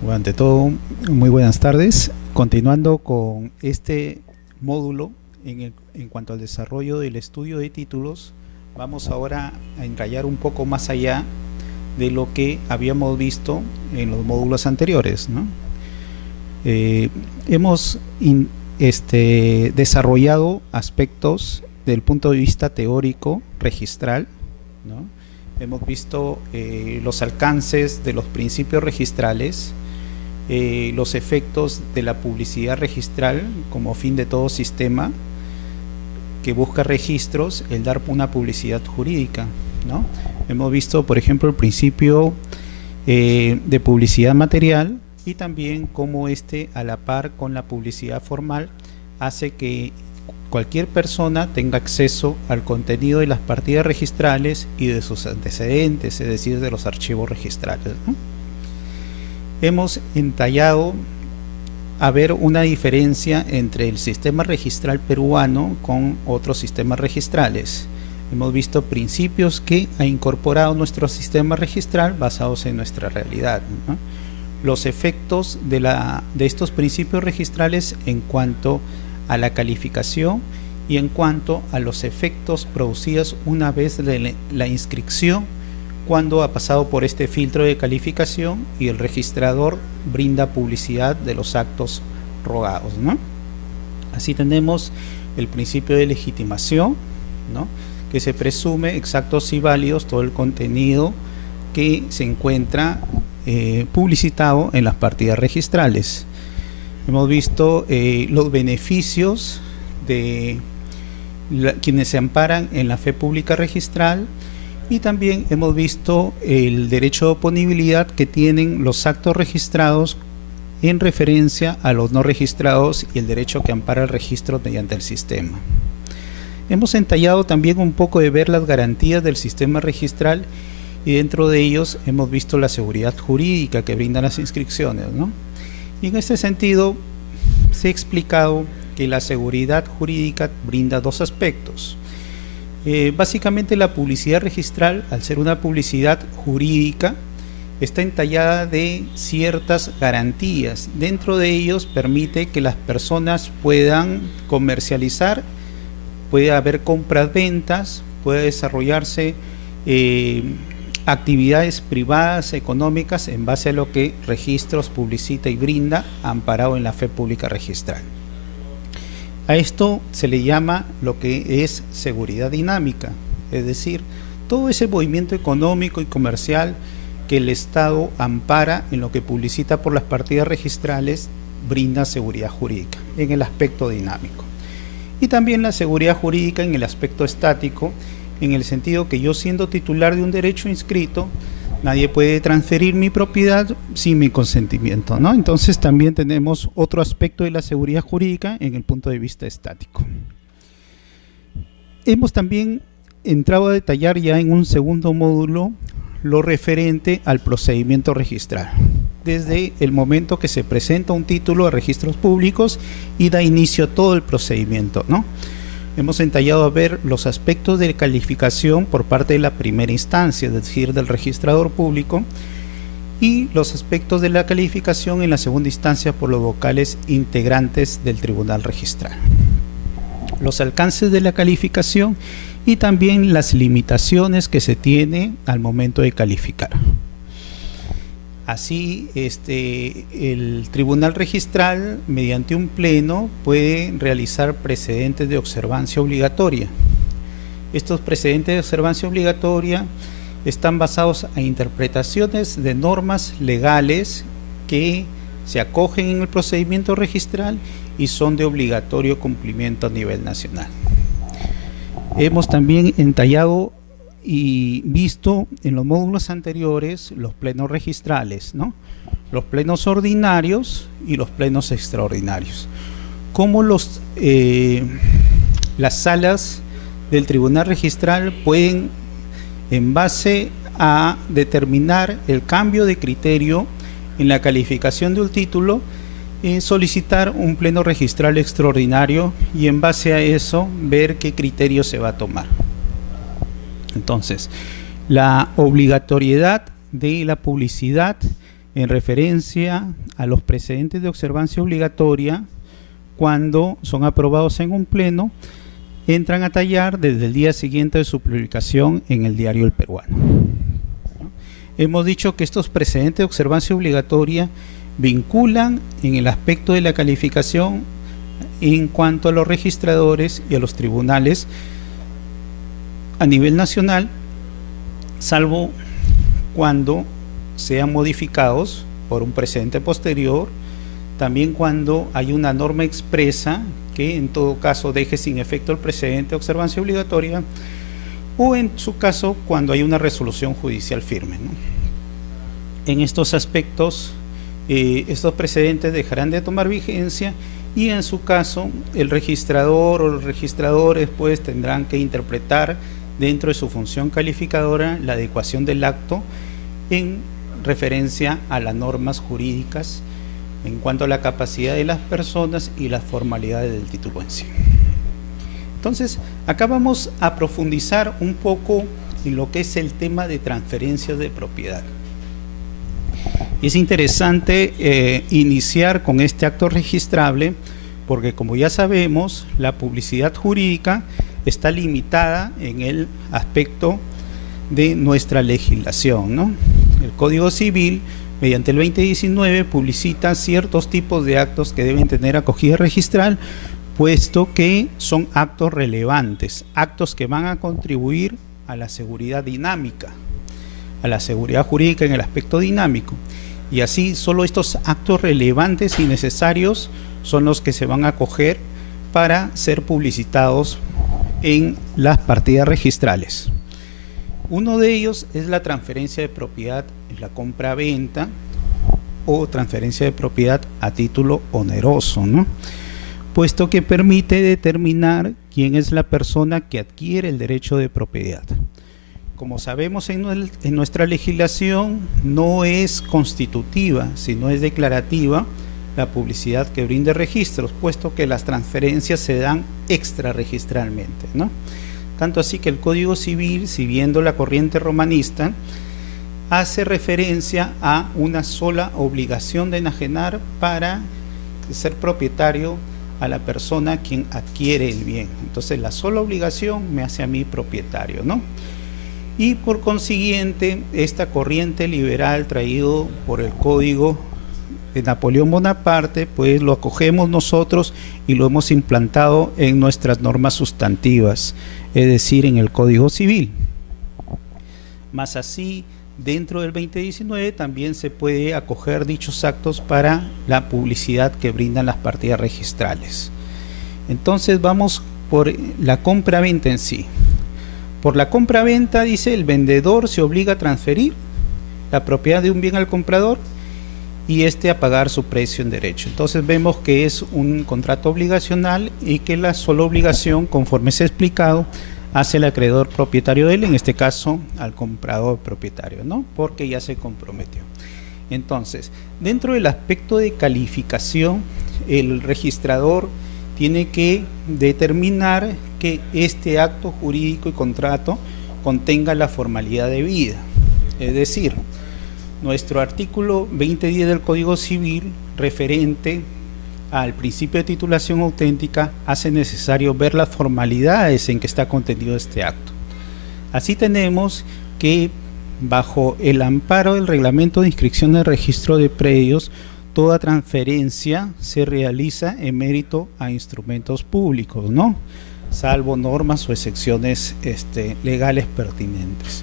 Bueno, ante todo, muy buenas tardes. Continuando con este módulo en cuanto al desarrollo del estudio de títulos, vamos ahora a enrayar un poco más allá de lo que habíamos visto en los módulos anteriores, ¿no? Hemos desarrollado aspectos del punto de vista teórico registral, ¿no? Hemos visto los alcances de los principios registrales, los efectos de la publicidad registral como fin de todo sistema que busca registros, el dar una publicidad jurídica, ¿no? Hemos visto, por ejemplo, el principio de publicidad material y también cómo a la par con la publicidad formal, hace que cualquier persona tenga acceso al contenido de las partidas registrales y de sus antecedentes, es decir, de los archivos registrales, ¿no? Hemos entallado a ver una diferencia entre el sistema registral peruano con otros sistemas registrales. Hemos visto principios que ha incorporado nuestro sistema registral basados en nuestra realidad, ¿no? Los efectos de estos principios registrales en cuanto a la calificación y en cuanto a los efectos producidos una vez de la inscripción, cuando ha pasado por este filtro de calificación y el registrador brinda publicidad de los actos rogados, ¿no? Así tenemos el principio de legitimación, ¿no? Que se presume exactos y válidos todo el contenido que se encuentra publicitado en las partidas registrales. Hemos visto los beneficios de quienes se amparan en la fe pública registral, y también hemos visto el derecho de oponibilidad que tienen los actos registrados en referencia a los no registrados y el derecho que ampara el registro mediante el sistema. Hemos entallado también un poco de ver las garantías del sistema registral, y dentro de ellos hemos visto la seguridad jurídica que brindan las inscripciones, ¿no? Y en este sentido se ha explicado que la seguridad jurídica brinda dos aspectos. Básicamente la publicidad registral, al ser una publicidad jurídica, está entallada de ciertas garantías. Dentro de ellos permite que las personas puedan comercializar, puede haber compras-ventas, puede desarrollarse actividades privadas económicas en base a lo que registros publicita y brinda, amparado en la fe pública registral. A esto se le llama lo que es seguridad dinámica, es decir, todo ese movimiento económico y comercial que el Estado ampara en lo que publicita por las partidas registrales brinda seguridad jurídica en el aspecto dinámico. Y también la seguridad jurídica en el aspecto estático, en el sentido que yo, siendo titular de un derecho inscrito, nadie puede transferir mi propiedad sin mi consentimiento, ¿no? Entonces también tenemos otro aspecto de la seguridad jurídica en el punto de vista estático. Hemos también entrado a detallar ya en un segundo módulo lo referente al procedimiento registral, desde el momento que se presenta un título a registros públicos y da inicio a todo el procedimiento, ¿no? Hemos entallado a ver los aspectos de calificación por parte de la primera instancia, es decir, del registrador público, y los aspectos de la calificación en la segunda instancia por los vocales integrantes del tribunal registral. Los alcances de la calificación y también las limitaciones que se tiene al momento de calificar. Así, el tribunal registral, mediante un pleno, puede realizar precedentes de observancia obligatoria. Estos precedentes de observancia obligatoria están basados en interpretaciones de normas legales que se acogen en el procedimiento registral y son de obligatorio cumplimiento a nivel nacional. Hemos también entallado y visto en los módulos anteriores los plenos registrales, ¿no? Los plenos ordinarios y los plenos extraordinarios. Cómo las salas del tribunal registral pueden, en base a determinar el cambio de criterio en la calificación de un título, solicitar un pleno registral extraordinario y en base a eso ver qué criterio se va a tomar. Entonces, la obligatoriedad de la publicidad en referencia a los precedentes de observancia obligatoria cuando son aprobados en un pleno, entran a tallar desde el día siguiente de su publicación en el Diario El Peruano. Hemos dicho que estos precedentes de observancia obligatoria vinculan en el aspecto de la calificación en cuanto a los registradores y a los tribunales a nivel nacional, salvo cuando sean modificados por un precedente posterior, también cuando hay una norma expresa que en todo caso deje sin efecto el precedente de observancia obligatoria, o en su caso cuando hay una resolución judicial firme, ¿no? En estos aspectos, estos precedentes dejarán de tomar vigencia y en su caso el registrador o los registradores pues tendrán que interpretar dentro de su función calificadora la adecuación del acto en referencia a las normas jurídicas en cuanto a la capacidad de las personas y las formalidades del título en sí. Entonces, acá vamos a profundizar un poco en lo que es el tema de transferencias de propiedad. Es interesante iniciar con este acto registrable porque, como ya sabemos, la publicidad jurídica está limitada en el aspecto de nuestra legislación, ¿no? El Código Civil, mediante el 2019, publicita ciertos tipos de actos que deben tener acogida registral, puesto que son actos relevantes, actos que van a contribuir a la seguridad dinámica, a la seguridad jurídica en el aspecto dinámico. Y así, solo estos actos relevantes y necesarios son los que se van a acoger para ser publicitados en las partidas registrales. Uno de ellos es la transferencia de propiedad en la compra-venta o transferencia de propiedad a título oneroso, ¿no? Puesto que permite determinar quién es la persona que adquiere el derecho de propiedad. Como sabemos, en nuestra legislación no es constitutiva, sino es declarativa la publicidad que brinde registros, puesto que las transferencias se dan extrarregistralmente, ¿no? Tanto así que el Código Civil, siguiendo la corriente romanista, hace referencia a una sola obligación de enajenar para ser propietario a la persona quien adquiere el bien. Entonces, la sola obligación me hace a mí propietario, ¿no? Y por consiguiente, esta corriente liberal traído por el Código de Napoleón Bonaparte, pues lo acogemos nosotros y lo hemos implantado en nuestras normas sustantivas, es decir, en el Código Civil. Más así, dentro del 2019 también se puede acoger dichos actos para la publicidad que brindan las partidas registrales. Entonces vamos por la compra-venta en sí. Por la compra-venta, dice, el vendedor se obliga a transferir la propiedad de un bien al comprador y éste a pagar su precio en derecho. Entonces vemos que es un contrato obligacional y que la sola obligación, conforme se ha explicado, hace el acreedor propietario de él, en este caso al comprador propietario, ¿no? Porque ya se comprometió. Entonces, dentro del aspecto de calificación, el registrador tiene que determinar que este acto jurídico y contrato contenga la formalidad debida. Es decir, nuestro artículo 2010 del Código Civil, referente al principio de titulación auténtica, hace necesario ver las formalidades en que está contenido este acto. Así tenemos que, bajo el amparo del Reglamento de Inscripción del Registro de Predios, toda transferencia se realiza en mérito a instrumentos públicos, ¿no? Salvo normas o excepciones legales pertinentes.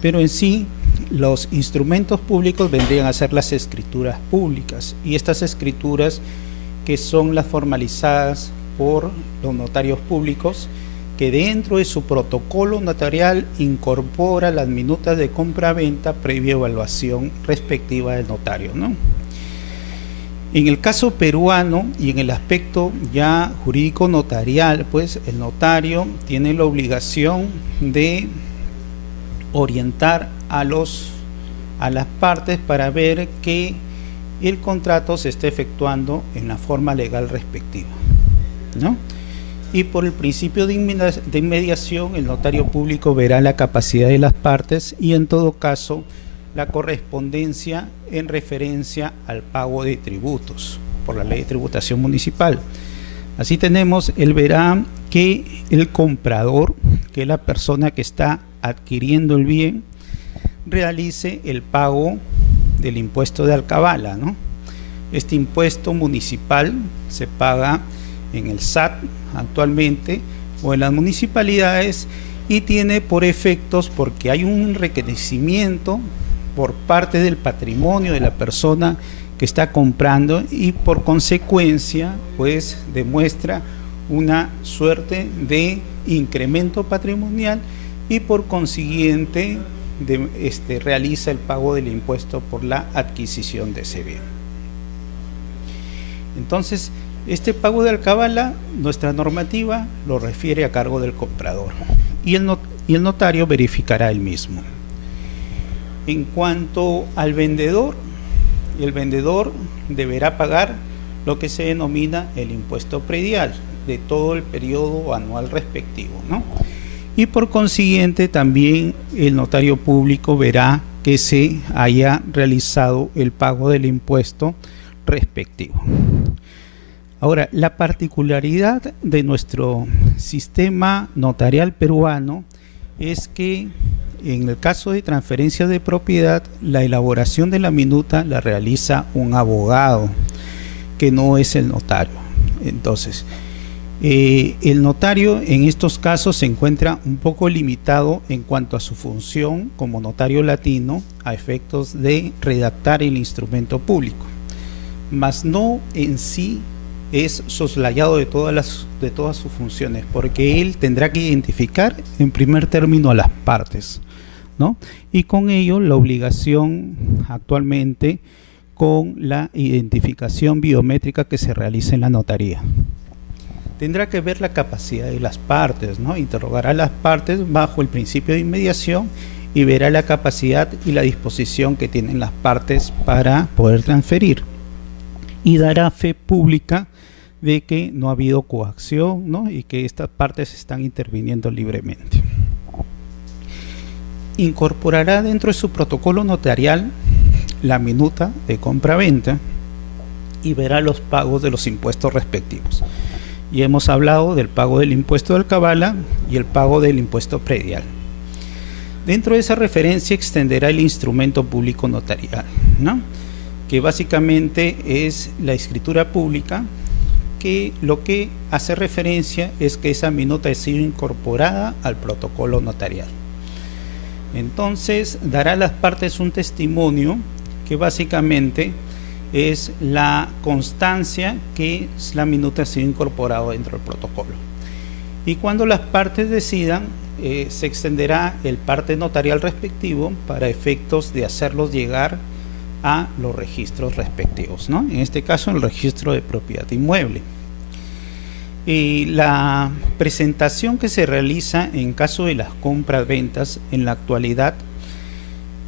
Pero en sí, los instrumentos públicos vendrían a ser las escrituras públicas, y estas escrituras, que son las formalizadas por los notarios públicos, que dentro de su protocolo notarial incorpora las minutas de compra-venta previa evaluación respectiva del notario, ¿no? En el caso peruano y en el aspecto ya jurídico notarial, pues el notario tiene la obligación de orientar a las partes para ver que el contrato se está efectuando en la forma legal respectiva, ¿no? Y por el principio de inmediación, el notario público verá la capacidad de las partes y en todo caso la correspondencia en referencia al pago de tributos por la ley de tributación municipal. Así tenemos, él verá que el comprador, que es la persona que está adquiriendo el bien, realice el pago del impuesto de alcabala, ¿no? Este impuesto municipal se paga en el SAT actualmente o en las municipalidades y tiene por efectos, porque hay un requerimiento por parte del patrimonio de la persona que está comprando y por consecuencia pues demuestra una suerte de incremento patrimonial y por consiguiente realiza el pago del impuesto por la adquisición de ese bien. Entonces, este pago de alcabala, nuestra normativa lo refiere a cargo del comprador y el notario verificará el mismo. En cuanto al vendedor, el vendedor deberá pagar lo que se denomina el impuesto predial de todo el periodo anual respectivo, ¿no? Y por consiguiente también el notario público verá que se haya realizado el pago del impuesto respectivo. Ahora, la particularidad de nuestro sistema notarial peruano es que en el caso de transferencia de propiedad, la elaboración de la minuta la realiza un abogado, que no es el notario. Entonces, el notario en estos casos se encuentra un poco limitado en cuanto a su función como notario latino a efectos de redactar el instrumento público, mas no en sí es soslayado de todas sus funciones, porque él tendrá que identificar en primer término a las partes, ¿no? Y con ello la obligación actualmente con la identificación biométrica que se realiza en la notaría. Tendrá que ver la capacidad de las partes, ¿no? Interrogará a las partes bajo el principio de inmediación y verá la capacidad y la disposición que tienen las partes para poder transferir. Y dará fe pública de que no ha habido coacción, ¿no? Y que estas partes están interviniendo libremente. Incorporará dentro de su protocolo notarial la minuta de compra-venta y verá los pagos de los impuestos respectivos. Y hemos hablado del pago del impuesto de alcabala y el pago del impuesto predial. Dentro de esa referencia extenderá el instrumento público notarial, ¿no? Que básicamente es la escritura pública, que lo que hace referencia es que esa minuta ha sido incorporada al protocolo notarial. Entonces dará a las partes un testimonio que básicamente es la constancia que la minuta ha sido incorporada dentro del protocolo. Y cuando las partes decidan, se extenderá el parte notarial respectivo para efectos de hacerlos llegar a los registros respectivos, ¿no? En este caso, el registro de propiedad inmueble. Y la presentación que se realiza en caso de las compras-ventas en la actualidad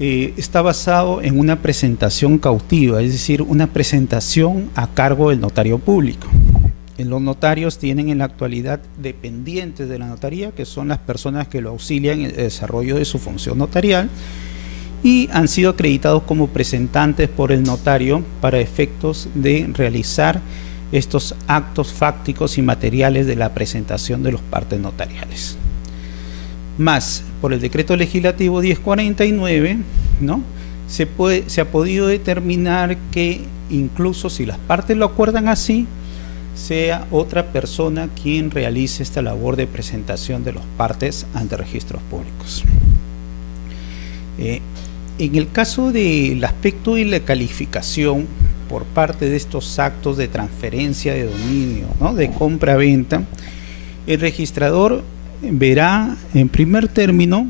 está basado en una presentación cautiva, es decir, una presentación a cargo del notario público. Los notarios tienen en la actualidad dependientes de la notaría, que son las personas que lo auxilian en el desarrollo de su función notarial, y han sido acreditados como presentantes por el notario para efectos de realizar estos actos fácticos y materiales de la presentación de los partes notariales. Más, por el decreto legislativo 1049, ¿no? se ha podido determinar que incluso si las partes lo acuerdan así, sea otra persona quien realice esta labor de presentación de las partes ante registros públicos. En el caso del aspecto de la calificación por parte de estos actos de transferencia de dominio, ¿no? De compra-venta, el registrador verá en primer término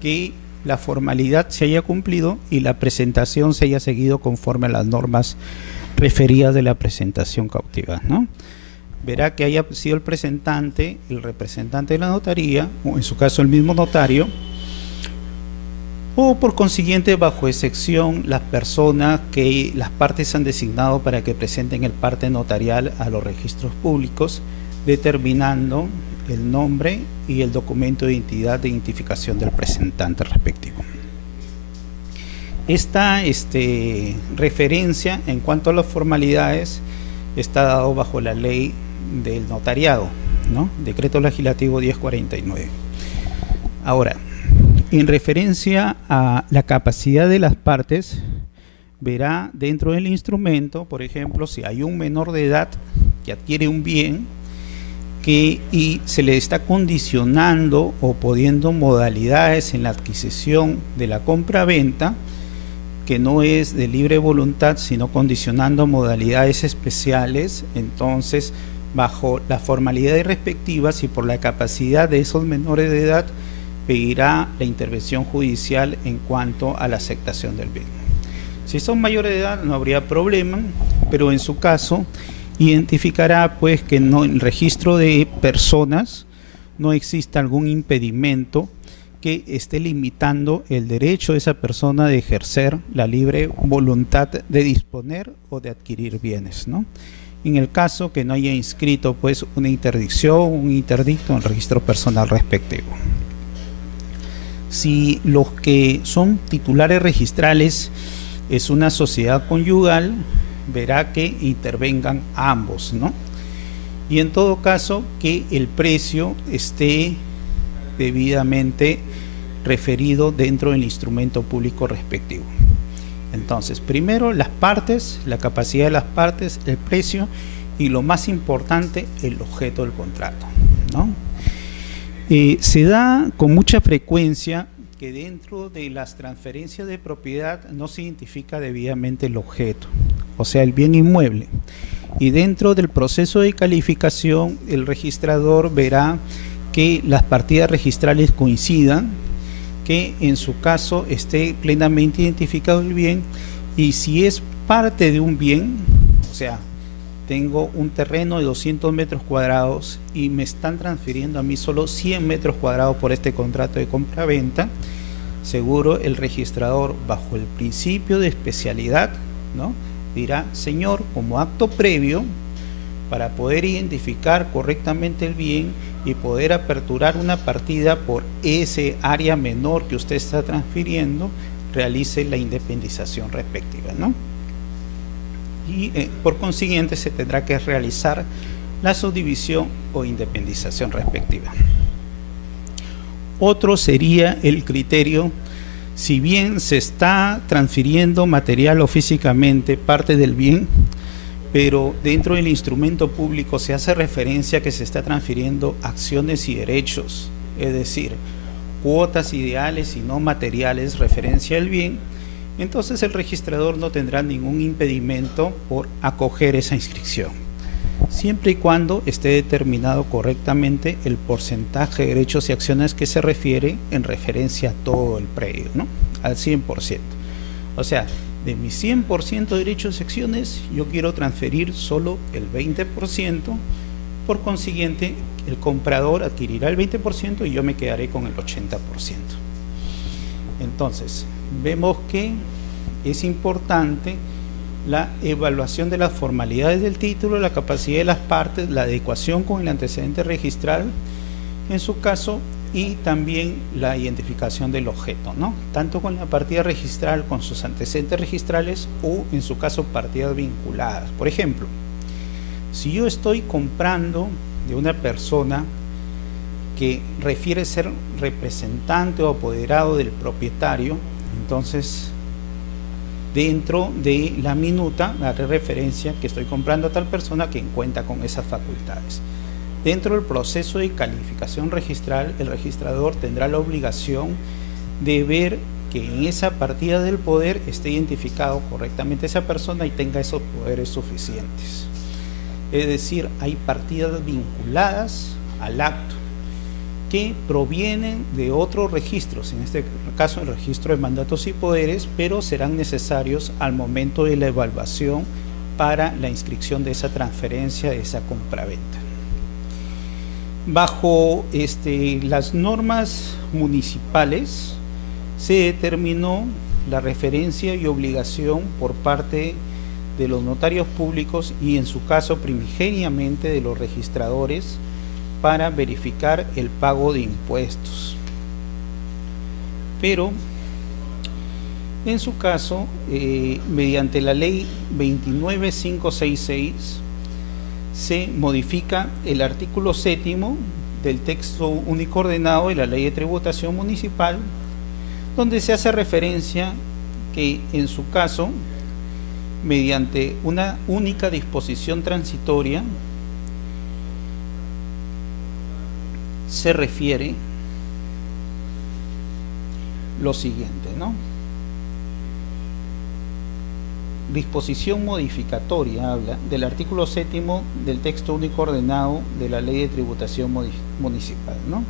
que la formalidad se haya cumplido y la presentación se haya seguido conforme a las normas referidas de la presentación cautiva, ¿no? Verá que haya sido el presentante, el representante de la notaría, o en su caso el mismo notario, o por consiguiente bajo excepción las personas que las partes han designado para que presenten el parte notarial a los registros públicos, determinando el nombre y el documento de identidad de identificación del presentante respectivo. Esta referencia en cuanto a las formalidades está dado bajo la ley del notariado, ¿no? Decreto Legislativo 1049. Ahora, en referencia a la capacidad de las partes, verá dentro del instrumento, por ejemplo, si hay un menor de edad que adquiere un bien y se le está condicionando o poniendo modalidades en la adquisición de la compra-venta, que no es de libre voluntad, sino condicionando modalidades especiales, entonces, bajo las formalidades respectivas y por la capacidad de esos menores de edad, pedirá la intervención judicial en cuanto a la aceptación del bien. Si son mayores de edad no habría problema, pero en su caso identificará pues que no, en el registro de personas no exista algún impedimento que esté limitando el derecho de esa persona de ejercer la libre voluntad de disponer o de adquirir bienes, ¿no? En el caso que no haya inscrito pues una interdicción, un interdicto en el registro personal respectivo. Si los que son titulares registrales es una sociedad conyugal, verá que intervengan ambos, ¿no? Y en todo caso que el precio esté debidamente referido dentro del instrumento público respectivo. Entonces, primero las partes, la capacidad de las partes, el precio y lo más importante, el objeto del contrato, ¿no? Se da con mucha frecuencia que dentro de las transferencias de propiedad no se identifica debidamente el objeto, o sea, el bien inmueble. Y dentro del proceso de calificación, el registrador verá que las partidas registrales coincidan, que en su caso esté plenamente identificado el bien, y si es parte de un bien, o sea, tengo un terreno de 200 metros cuadrados y me están transfiriendo a mí solo 100 metros cuadrados por este contrato de compra-venta, seguro el registrador, bajo el principio de especialidad, ¿no?, dirá: señor, como acto previo, para poder identificar correctamente el bien y poder aperturar una partida por ese área menor que usted está transfiriendo, realice la independización respectiva, ¿no? Y por consiguiente se tendrá que realizar la subdivisión o independización respectiva. Otro sería el criterio: si bien se está transfiriendo material o físicamente parte del bien, pero dentro del instrumento público se hace referencia a que se está transfiriendo acciones y derechos, es decir, cuotas ideales y no materiales, referencia al bien, entonces el registrador no tendrá ningún impedimento por acoger esa inscripción, siempre y cuando esté determinado correctamente el porcentaje de derechos y acciones que se refiere en referencia a todo el predio, ¿no?, al 100%. O sea, de mis 100% de derechos y acciones, yo quiero transferir solo el 20%, por consiguiente, el comprador adquirirá el 20% y yo me quedaré con el 80%. Entonces, vemos que es importante la evaluación de las formalidades del título, la capacidad de las partes, la adecuación con el antecedente registral, en su caso, y también la identificación del objeto, ¿no?, tanto con la partida registral, con sus antecedentes registrales, o en su caso partidas vinculadas. Por ejemplo, si yo estoy comprando de una persona que refiere ser representante o apoderado del propietario, entonces dentro de la minuta haré referencia que estoy comprando a tal persona que cuenta con esas facultades. Dentro del proceso de calificación registral, el registrador tendrá la obligación de ver que en esa partida del poder esté identificado correctamente esa persona y tenga esos poderes suficientes. Es decir, hay partidas vinculadas al acto que provienen de otros registros, en este caso el registro de mandatos y poderes, pero serán necesarios al momento de la evaluación para la inscripción de esa transferencia, de esa compraventa. Bajo las normas municipales se determinó la referencia y obligación por parte de los notarios públicos y en su caso primigeniamente de los registradores para verificar el pago de impuestos. Pero En su caso, mediante la ley 29566 se modifica el artículo 7º del texto único ordenado de la Ley de Tributación Municipal, donde se hace referencia que en su caso, mediante una única disposición transitoria, se refiere lo siguiente, ¿no? Disposición modificatoria habla del artículo 7º del texto único ordenado de la Ley de Tributación Municipal, ¿no?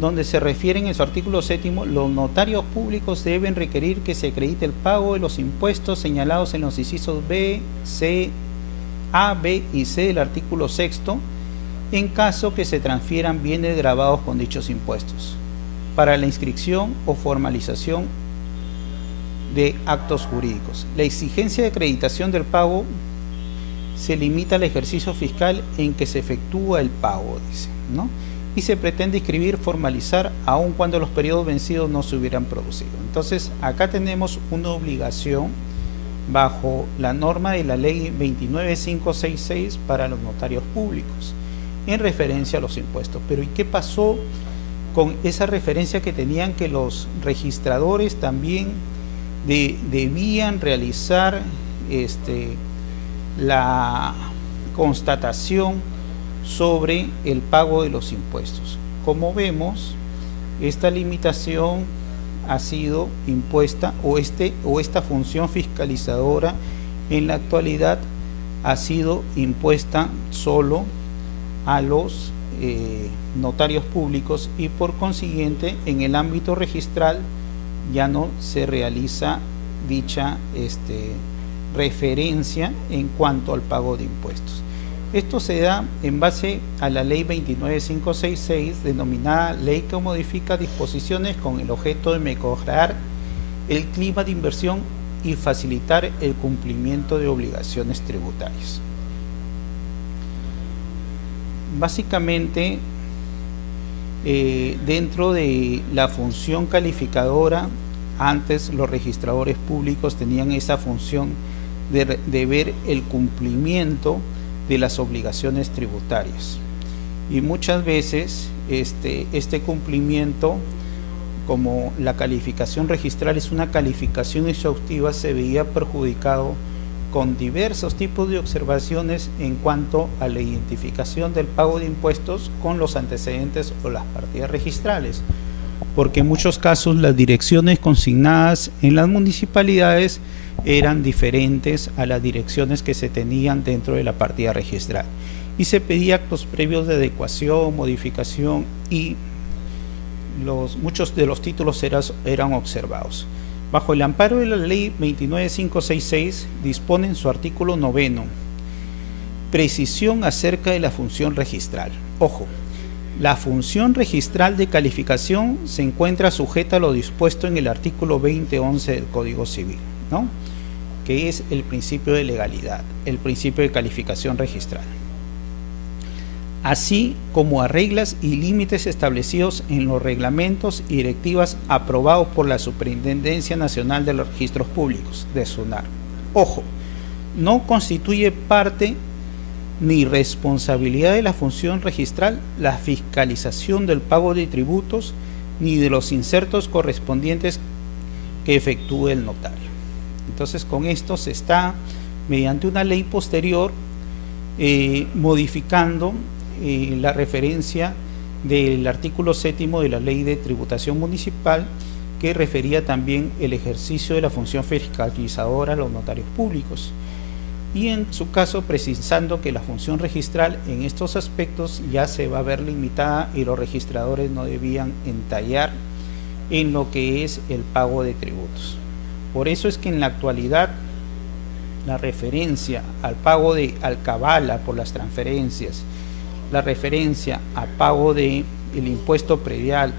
Donde se refieren en su artículo 7º, los notarios públicos deben requerir que se acredite el pago de los impuestos señalados en los incisos B, C, A, B y C del artículo 6º, en caso que se transfieran bienes gravados con dichos impuestos, para la inscripción o formalización de actos jurídicos. La exigencia de acreditación del pago se limita al ejercicio fiscal en que se efectúa el pago, dice, ¿no? Y se pretende inscribir, formalizar, aun cuando los periodos vencidos no se hubieran producido. Entonces, acá tenemos una obligación bajo la norma de la ley 29566 para los notarios públicos, en referencia a los impuestos. Pero ¿y qué pasó con esa referencia que tenían que los registradores también debían realizar la constatación sobre el pago de los impuestos? Como vemos, esta limitación ha sido impuesta, o esta función fiscalizadora en la actualidad ha sido impuesta solo a los notarios públicos, y por consiguiente en el ámbito registral ya no se realiza dicha referencia en cuanto al pago de impuestos. Esto se da en base a la ley 29566, denominada ley que modifica disposiciones con el objeto de mejorar el clima de inversión y facilitar el cumplimiento de obligaciones tributarias. Básicamente, dentro de la función calificadora, antes los registradores públicos tenían esa función de ver el cumplimiento de las obligaciones tributarias, y muchas veces este cumplimiento, como la calificación registral es una calificación exhaustiva, se veía perjudicado con diversos tipos de observaciones en cuanto a la identificación del pago de impuestos con los antecedentes o las partidas registrales, porque en muchos casos las direcciones consignadas en las municipalidades eran diferentes a las direcciones que se tenían dentro de la partida registral, y se pedía actos previos de adecuación, modificación, y muchos de los títulos eran observados. Bajo el amparo de la ley 29566 dispone en su artículo 9º precisión acerca de la función registral. Ojo, la función registral de calificación se encuentra sujeta a lo dispuesto en el artículo 2011 del Código Civil, ¿no? Que es el principio de legalidad, el principio de calificación registral, así como a reglas y límites establecidos en los reglamentos y directivas aprobados por la Superintendencia Nacional de los Registros Públicos, de SUNAR. Ojo, no constituye parte ni responsabilidad de la función registral la fiscalización del pago de tributos ni de los insertos correspondientes que efectúe el notario. Entonces, con esto se está, mediante una ley posterior, modificando la referencia del artículo 7º de la Ley de Tributación Municipal, que refería también el ejercicio de la función fiscalizadora a los notarios públicos, y en su caso precisando que la función registral en estos aspectos ya se va a ver limitada y los registradores no debían entallar en lo que es el pago de tributos. Por eso es que en la actualidad la referencia al pago de alcabala por las transferencias, la referencia a pago de el impuesto predial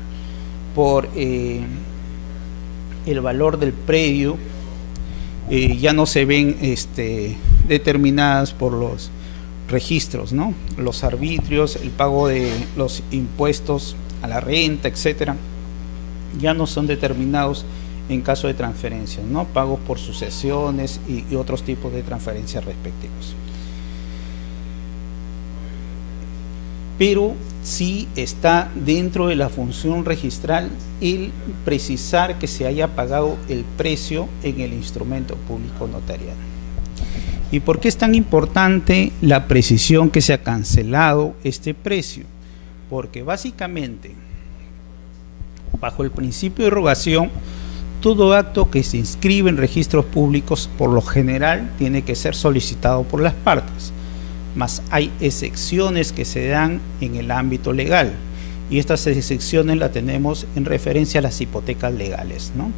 por el valor del predio, ya no se ven determinadas por los registros, ¿no? Los arbitrios, el pago de los impuestos a la renta, etcétera, ya no son determinados en caso de transferencias, ¿no? Pagos por sucesiones y otros tipos de transferencias respectivos. Pero sí está dentro de la función registral el precisar que se haya pagado el precio en el instrumento público notarial. ¿Y por qué es tan importante la precisión que se ha cancelado este precio? Porque básicamente, bajo el principio de rogación, todo acto que se inscribe en registros públicos por lo general tiene que ser solicitado por las partes, mas hay excepciones que se dan en el ámbito legal y estas excepciones las tenemos en referencia a las hipotecas legales, ¿no?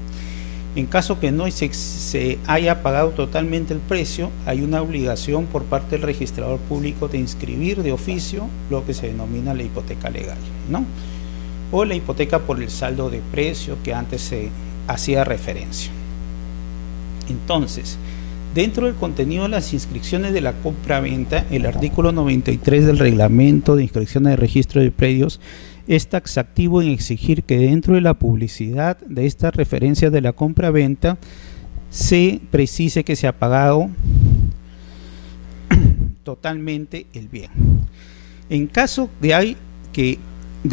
En caso que no se haya pagado totalmente el precio, hay una obligación por parte del registrador público de inscribir de oficio lo que se denomina la hipoteca legal, ¿no? O la hipoteca por el saldo de precio que antes se hacía referencia. Entonces, dentro del contenido de las inscripciones de la compra-venta, el artículo 93 del Reglamento de Inscripciones de Registro de Predios es taxativo en exigir que dentro de la publicidad de estas referencias de la compra-venta se precise que se ha pagado totalmente el bien. En caso de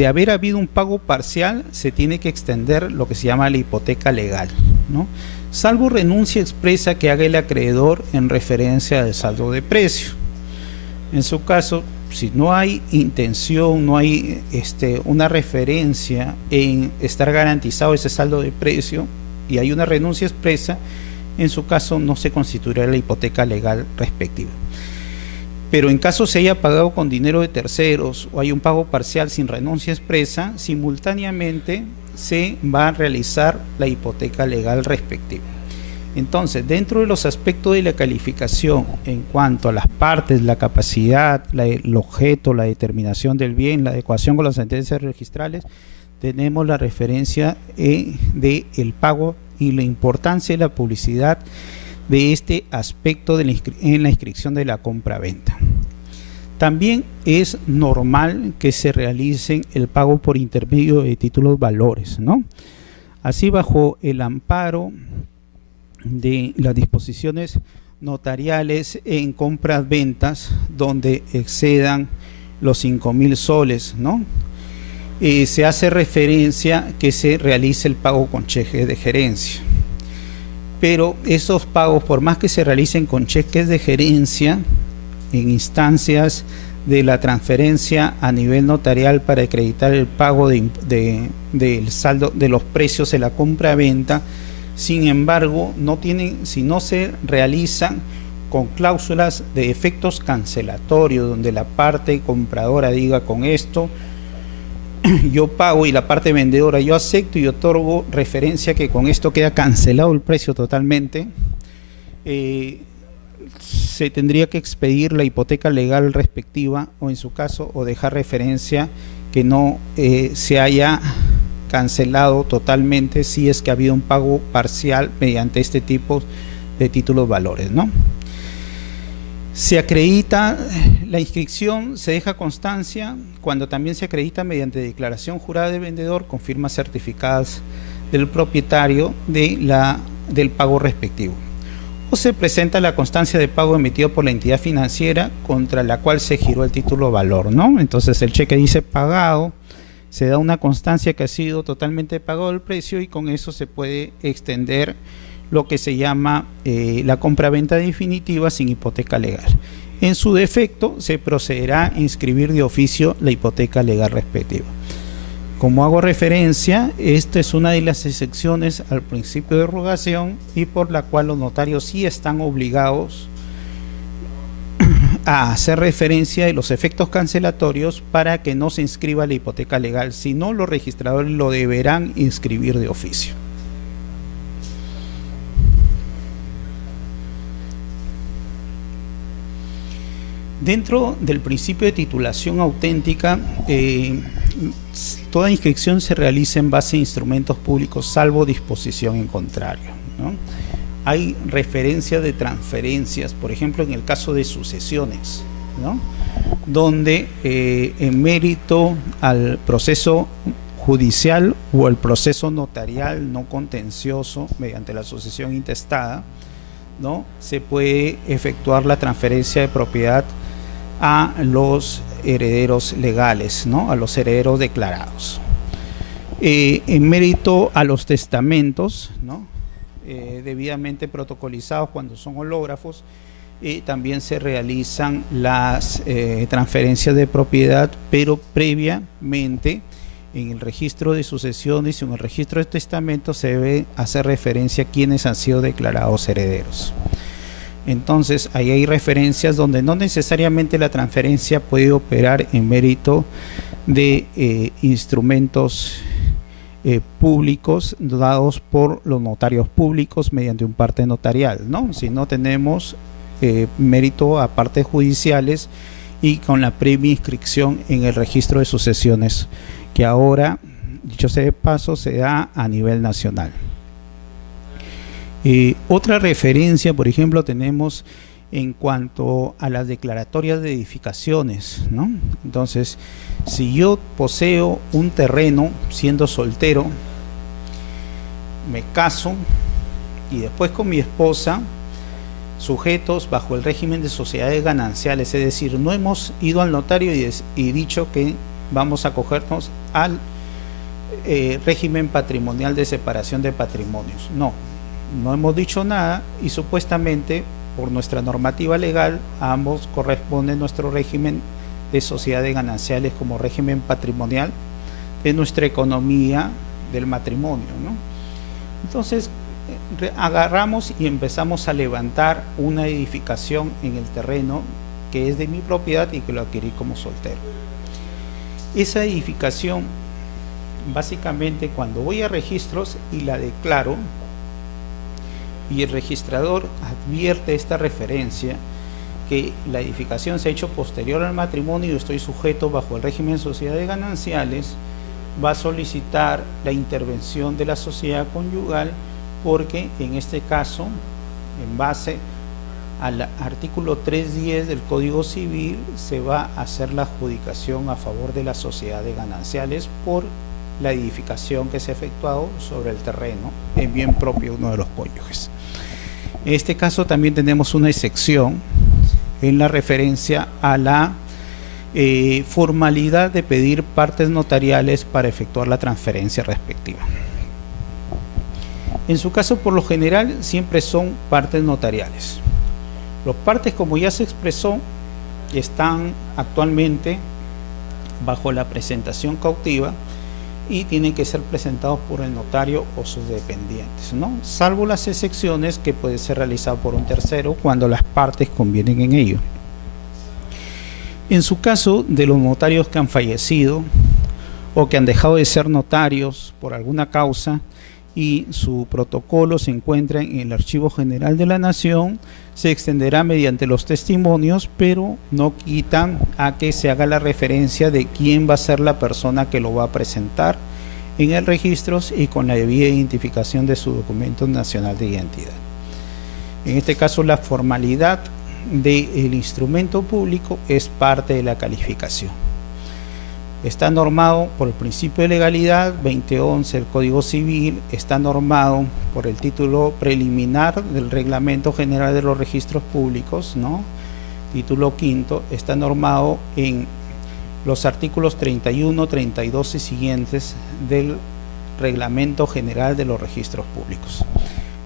haber habido un pago parcial, se tiene que extender lo que se llama la hipoteca legal, ¿no? Salvo renuncia expresa que haga el acreedor en referencia al saldo de precio. En su caso, si no hay intención, no hay una referencia en estar garantizado ese saldo de precio y hay una renuncia expresa, en su caso no se constituirá la hipoteca legal respectiva. Pero en caso se haya pagado con dinero de terceros o hay un pago parcial sin renuncia expresa, simultáneamente se va a realizar la hipoteca legal respectiva. Entonces, dentro de los aspectos de la calificación en cuanto a las partes, la capacidad, el objeto, la determinación del bien, la adecuación con las sentencias registrales, tenemos la referencia del pago y la importancia de la publicidad de este aspecto en la inscripción de la compra-venta. También es normal que se realicen el pago por intermedio de títulos valores, ¿no? Así, bajo el amparo de las disposiciones notariales en compras-ventas donde excedan los 5.000 soles, ¿no? Se hace referencia que se realice el pago con cheques de gerencia. Pero esos pagos, por más que se realicen con cheques de gerencia en instancias de la transferencia a nivel notarial para acreditar el pago del saldo de los precios de la compra-venta, sin embargo, si no se realizan con cláusulas de efectos cancelatorios, donde la parte compradora diga: con esto yo pago, y la parte vendedora: yo acepto y otorgo referencia que con esto queda cancelado el precio totalmente, se tendría que expedir la hipoteca legal respectiva, o en su caso, o dejar referencia que no se haya cancelado totalmente si es que ha habido un pago parcial mediante este tipo de títulos valores, ¿no? Se acredita la inscripción, se deja constancia cuando también se acredita mediante declaración jurada de vendedor con firmas certificadas del propietario del pago respectivo. O se presenta la constancia de pago emitido por la entidad financiera contra la cual se giró el título valor, ¿no? Entonces el cheque dice pagado, se da una constancia que ha sido totalmente pagado el precio y con eso se puede extender lo que se llama la compraventa definitiva sin hipoteca legal. En su defecto, se procederá a inscribir de oficio la hipoteca legal respectiva. Como hago referencia, esta es una de las excepciones al principio de rogación y por la cual los notarios sí están obligados a hacer referencia de los efectos cancelatorios para que no se inscriba la hipoteca legal, si no, los registradores lo deberán inscribir de oficio. Dentro del principio de titulación auténtica, toda inscripción se realiza en base a instrumentos públicos, salvo disposición en contrario, ¿no? Hay referencia de transferencias, por ejemplo, en el caso de sucesiones, ¿no? Donde en mérito al proceso judicial o el proceso notarial no contencioso mediante la sucesión intestada, ¿no?, se puede efectuar la transferencia de propiedad a los herederos legales, ¿no?, a los herederos declarados. En mérito a los testamentos, ¿no?, debidamente protocolizados cuando son hológrafos, también se realizan las transferencias de propiedad, pero previamente en el registro de sucesiones y en el registro de testamentos se debe hacer referencia a quienes han sido declarados herederos. Entonces ahí hay referencias donde no necesariamente la transferencia puede operar en mérito de instrumentos públicos dados por los notarios públicos mediante un parte notarial, ¿no?, si no tenemos mérito a partes judiciales y con la previa inscripción en el registro de sucesiones, que ahora, dicho sea de paso, se da a nivel nacional. Otra referencia, por ejemplo, tenemos en cuanto a las declaratorias de edificaciones, ¿no? Entonces, si yo poseo un terreno siendo soltero, me caso y después con mi esposa, sujetos bajo el régimen de sociedades gananciales, es decir, no hemos ido al notario y dicho que vamos a acogernos al régimen patrimonial de separación de patrimonios. No hemos dicho nada y supuestamente por nuestra normativa legal a ambos corresponde nuestro régimen de sociedades gananciales como régimen patrimonial de nuestra economía del matrimonio, ¿no? Entonces agarramos y empezamos a levantar una edificación en el terreno que es de mi propiedad y que lo adquirí como soltero. Esa edificación, básicamente, cuando voy a registros y la declaro y el registrador advierte esta referencia que la edificación se ha hecho posterior al matrimonio y estoy sujeto bajo el régimen de sociedades gananciales, va a solicitar la intervención de la sociedad conyugal, porque en este caso, en base al artículo 310 del Código Civil, se va a hacer la adjudicación a favor de las sociedades gananciales por la edificación que se ha efectuado sobre el terreno en bien propio de uno de los cónyuges. En este caso también tenemos una excepción en la referencia a la formalidad de pedir partes notariales para efectuar la transferencia respectiva. En su caso, por lo general, siempre son partes notariales. Los partes, como ya se expresó, están actualmente bajo la presentación cautiva y tienen que ser presentados por el notario o sus dependientes, ¿no?, salvo las excepciones que puede ser realizado por un tercero cuando las partes convienen en ello. En su caso, de los notarios que han fallecido o que han dejado de ser notarios por alguna causa y su protocolo se encuentra en el Archivo General de la Nación, se extenderá mediante los testimonios, pero no quitan a que se haga la referencia de quién va a ser la persona que lo va a presentar en el registro y con la debida identificación de su documento nacional de identidad. En este caso, la formalidad del instrumento público es parte de la calificación. Está normado por el principio de legalidad 2011 del Código Civil, está normado por el título preliminar del Reglamento General de los Registros Públicos, ¿no?, título quinto, está normado en los artículos 31, 32 y siguientes del Reglamento General de los Registros Públicos.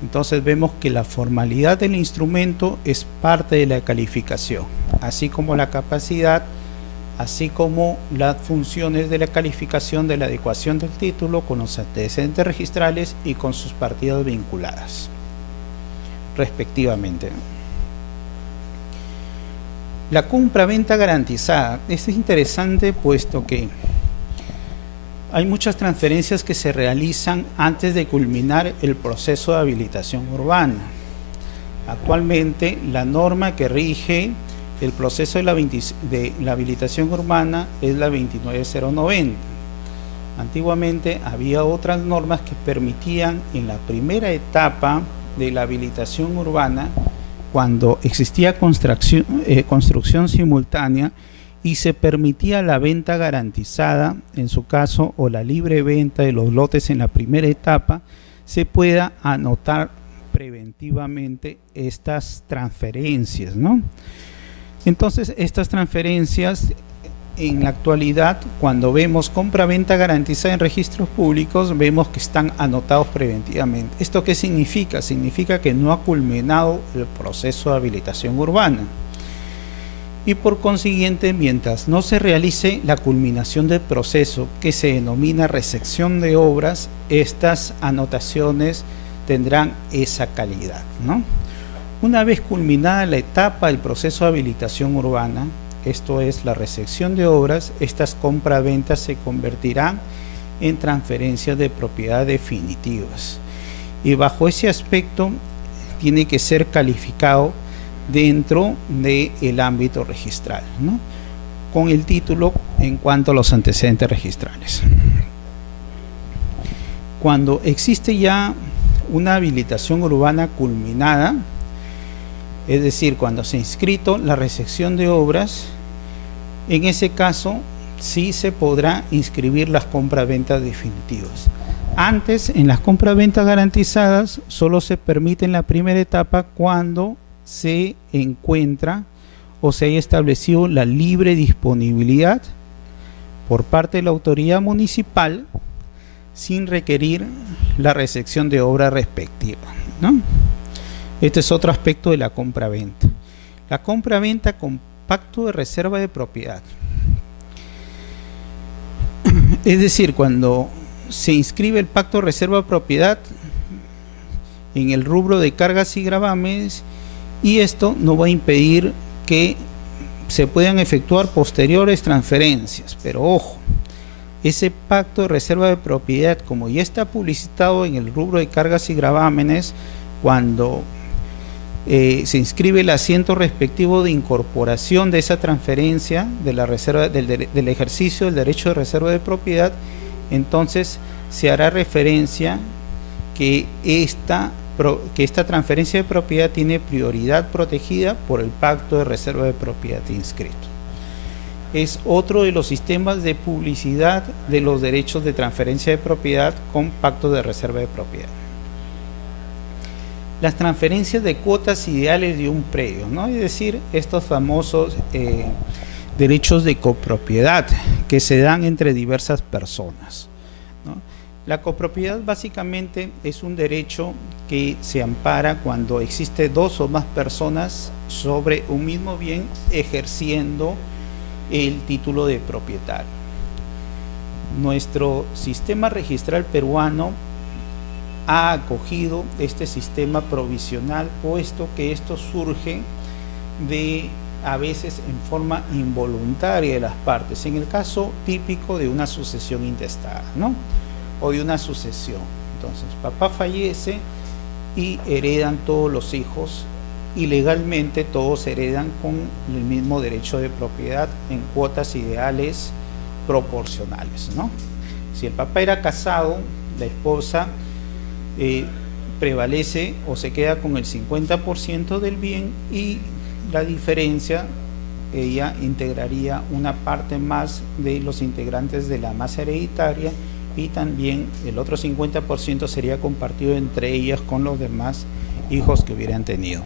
Entonces vemos que la formalidad del instrumento es parte de la calificación, así como la capacidad, así como las funciones de la calificación de la adecuación del título con los antecedentes registrales y con sus partidas vinculadas, respectivamente. La compra-venta garantizada es interesante puesto que hay muchas transferencias que se realizan antes de culminar el proceso de habilitación urbana. Actualmente, la norma que rige el proceso de la habilitación urbana es la 29090. Antiguamente había otras normas que permitían en la primera etapa de la habilitación urbana, cuando existía construcción simultánea, y se permitía la venta garantizada, en su caso, o la libre venta de los lotes en la primera etapa, se pueda anotar preventivamente estas transferencias, ¿no? Entonces, estas transferencias en la actualidad, cuando vemos compra-venta garantizada en registros públicos, vemos que están anotados preventivamente. ¿Esto qué significa? Significa que no ha culminado el proceso de habilitación urbana. Y por consiguiente, mientras no se realice la culminación del proceso, que se denomina recepción de obras, estas anotaciones tendrán esa calidad, ¿no? Una vez culminada la etapa del proceso de habilitación urbana, esto es la recepción de obras, estas compraventas se convertirán en transferencias de propiedad definitivas. Y bajo ese aspecto tiene que ser calificado dentro del ámbito registral, ¿no? Con el título en cuanto a los antecedentes registrales. Cuando existe ya una habilitación urbana culminada, es decir, cuando se ha inscrito la recepción de obras, en ese caso sí se podrá inscribir las compraventas definitivas. Antes, en las compraventas garantizadas, solo se permite en la primera etapa cuando se encuentra o se haya establecido la libre disponibilidad por parte de la autoridad municipal sin requerir la recepción de obra respectiva, ¿no? Este es otro aspecto de la compraventa. La compraventa con pacto de reserva de propiedad. Es decir, cuando se inscribe el pacto de reserva de propiedad en el rubro de cargas y gravames, y esto no va a impedir que se puedan efectuar posteriores transferencias, pero ojo, ese pacto de reserva de propiedad, como ya está publicitado en el rubro de cargas y gravámenes, cuando se inscribe el asiento respectivo de incorporación de esa transferencia de la reserva del ejercicio del derecho de reserva de propiedad, entonces se hará referencia que esta transferencia de propiedad tiene prioridad protegida por el pacto de reserva de propiedad inscrito. Es otro de los sistemas de publicidad de los derechos de transferencia de propiedad con pacto de reserva de propiedad. Las transferencias de cuotas ideales de un predio, ¿no? Es decir, estos famosos derechos de copropiedad que se dan entre diversas personas, ¿no? La copropiedad básicamente es un derecho que se ampara cuando existe dos o más personas sobre un mismo bien ejerciendo el título de propietario. Nuestro sistema registral peruano ha acogido este sistema provisional, puesto que esto surge de a veces en forma involuntaria de las partes, en el caso típico de una sucesión intestada, ¿no? O de una sucesión. Entonces, papá fallece y heredan todos los hijos, y legalmente todos heredan con el mismo derecho de propiedad en cuotas ideales proporcionales, ¿no? Si el papá era casado, la esposa prevalece o se queda con el 50% del bien, y la diferencia ella integraría una parte más de los integrantes de la masa hereditaria, y también el otro 50% sería compartido entre ellas con los demás hijos que hubieran tenido.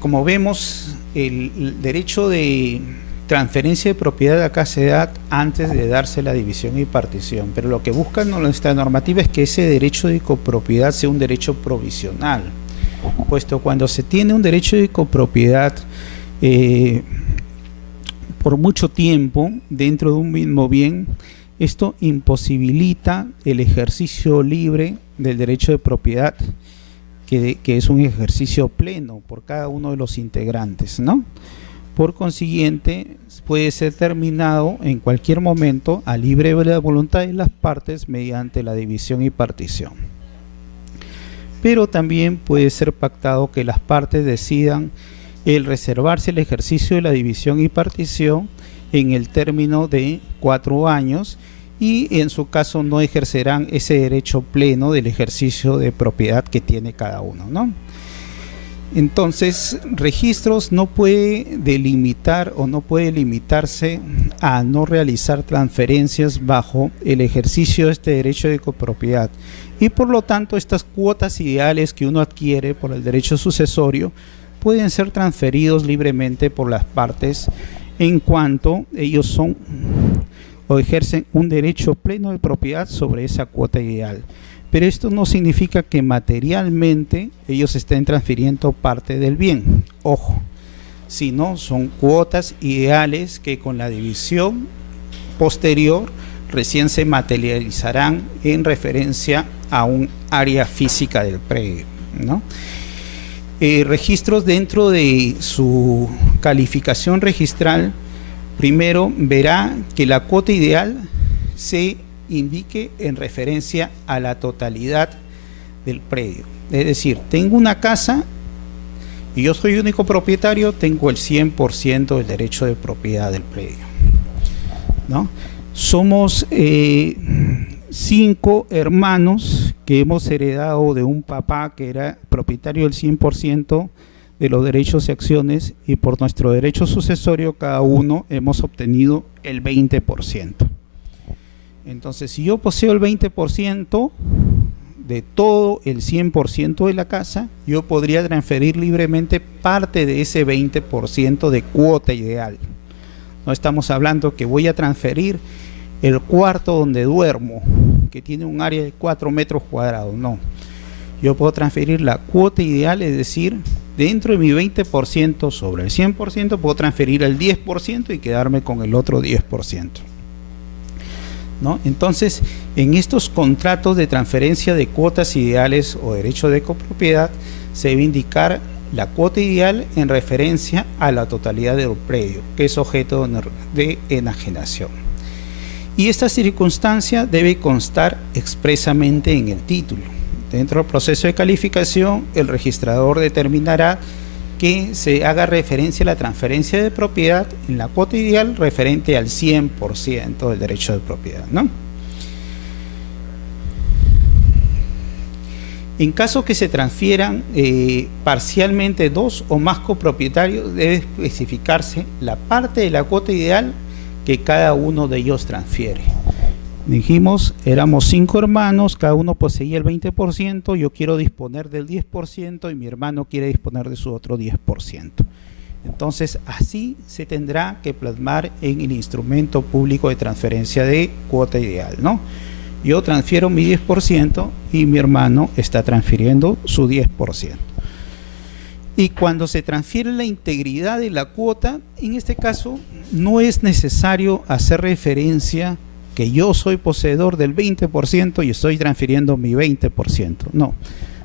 Como vemos, el derecho de transferencia de propiedad acá se da antes de darse la división y partición, pero lo que busca nuestra normativa es que ese derecho de copropiedad sea un derecho provisional, puesto cuando se tiene un derecho de copropiedad por mucho tiempo dentro de un mismo bien, esto imposibilita el ejercicio libre del derecho de propiedad, que es un ejercicio pleno por cada uno de los integrantes, ¿no? Por consiguiente, puede ser terminado en cualquier momento a libre voluntad de las partes mediante la división y partición. Pero también puede ser pactado que las partes decidan el reservarse el ejercicio de la división y partición en el término de 4 años, y en su caso no ejercerán ese derecho pleno del ejercicio de propiedad que tiene cada uno, ¿no? Entonces, registros no puede delimitar o no puede limitarse a no realizar transferencias bajo el ejercicio de este derecho de copropiedad. Y por lo tanto, estas cuotas ideales que uno adquiere por el derecho sucesorio pueden ser transferidos libremente por las partes en cuanto ellos son o ejercen un derecho pleno de propiedad sobre esa cuota ideal. Pero esto no significa que materialmente ellos estén transfiriendo parte del bien, ojo, sino son cuotas ideales que con la división posterior recién se materializarán en referencia a un área física del predio, ¿no? Registros dentro de su calificación registral, primero verá que la cuota ideal se indique en referencia a la totalidad del predio. Es decir, tengo una casa y yo soy único propietario, tengo el 100% del derecho de propiedad del predio, ¿no? Somos 5 hermanos que hemos heredado de un papá que era propietario del 100% de los derechos y acciones, y por nuestro derecho sucesorio cada uno hemos obtenido el 20%. Entonces, si yo poseo el 20% de todo el 100% de la casa, yo podría transferir libremente parte de ese 20% de cuota ideal. No estamos hablando que voy a transferir el cuarto donde duermo, que tiene un área de 4 metros cuadrados, no. Yo puedo transferir la cuota ideal, es decir, dentro de mi 20% sobre el 100%, puedo transferir el 10% y quedarme con el otro 10%. ¿No? Entonces, en estos contratos de transferencia de cuotas ideales o derecho de copropiedad, se debe indicar la cuota ideal en referencia a la totalidad del predio, que es objeto de enajenación. Y esta circunstancia debe constar expresamente en el título. Dentro del proceso de calificación, el registrador determinará que se haga referencia a la transferencia de propiedad en la cuota ideal referente al 100% del derecho de propiedad, ¿no? En caso que se transfieran parcialmente 2 o más copropietarios, debe especificarse la parte de la cuota ideal que cada uno de ellos transfiere. Dijimos, éramos 5 hermanos, cada uno poseía el 20%, yo quiero disponer del 10% y mi hermano quiere disponer de su otro 10%. Entonces, así se tendrá que plasmar en el instrumento público de transferencia de cuota ideal, ¿no? Yo transfiero mi 10% y mi hermano está transfiriendo su 10%. Y cuando se transfiere la integridad de la cuota, en este caso no es necesario hacer referencia que yo soy poseedor del 20% y estoy transfiriendo mi 20%. No,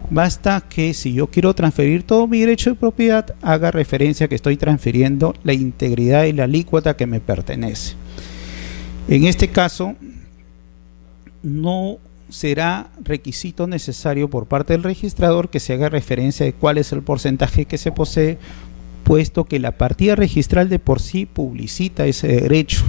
basta que si yo quiero transferir todo mi derecho de propiedad, haga referencia que estoy transfiriendo la integridad y la alícuota que me pertenece. En este caso, no será requisito necesario por parte del registrador que se haga referencia de cuál es el porcentaje que se posee, puesto que la partida registral de por sí publicita ese derecho,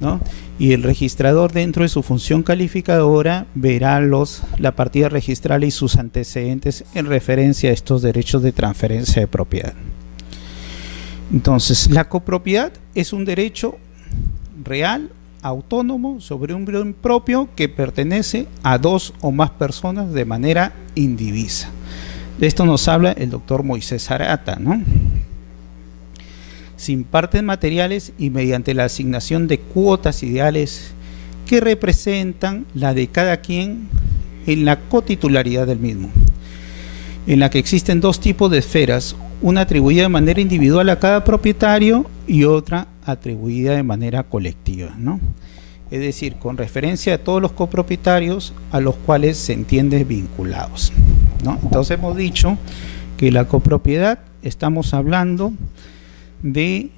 ¿no? Y el registrador, dentro de su función calificadora, verá la partida registral y sus antecedentes en referencia a estos derechos de transferencia de propiedad. Entonces, la copropiedad es un derecho real, autónomo, sobre un bien propio que pertenece a 2 o más personas de manera indivisa. De esto nos habla el doctor Moisés Arata, ¿no? Sin partes materiales y mediante la asignación de cuotas ideales que representan la de cada quien en la cotitularidad del mismo, en la que existen 2 tipos de esferas, una atribuida de manera individual a cada propietario y otra atribuida de manera colectiva, ¿no? Es decir, con referencia a todos los copropietarios a los cuales se entienden vinculados, ¿no? Entonces hemos dicho que la copropiedad, estamos hablando de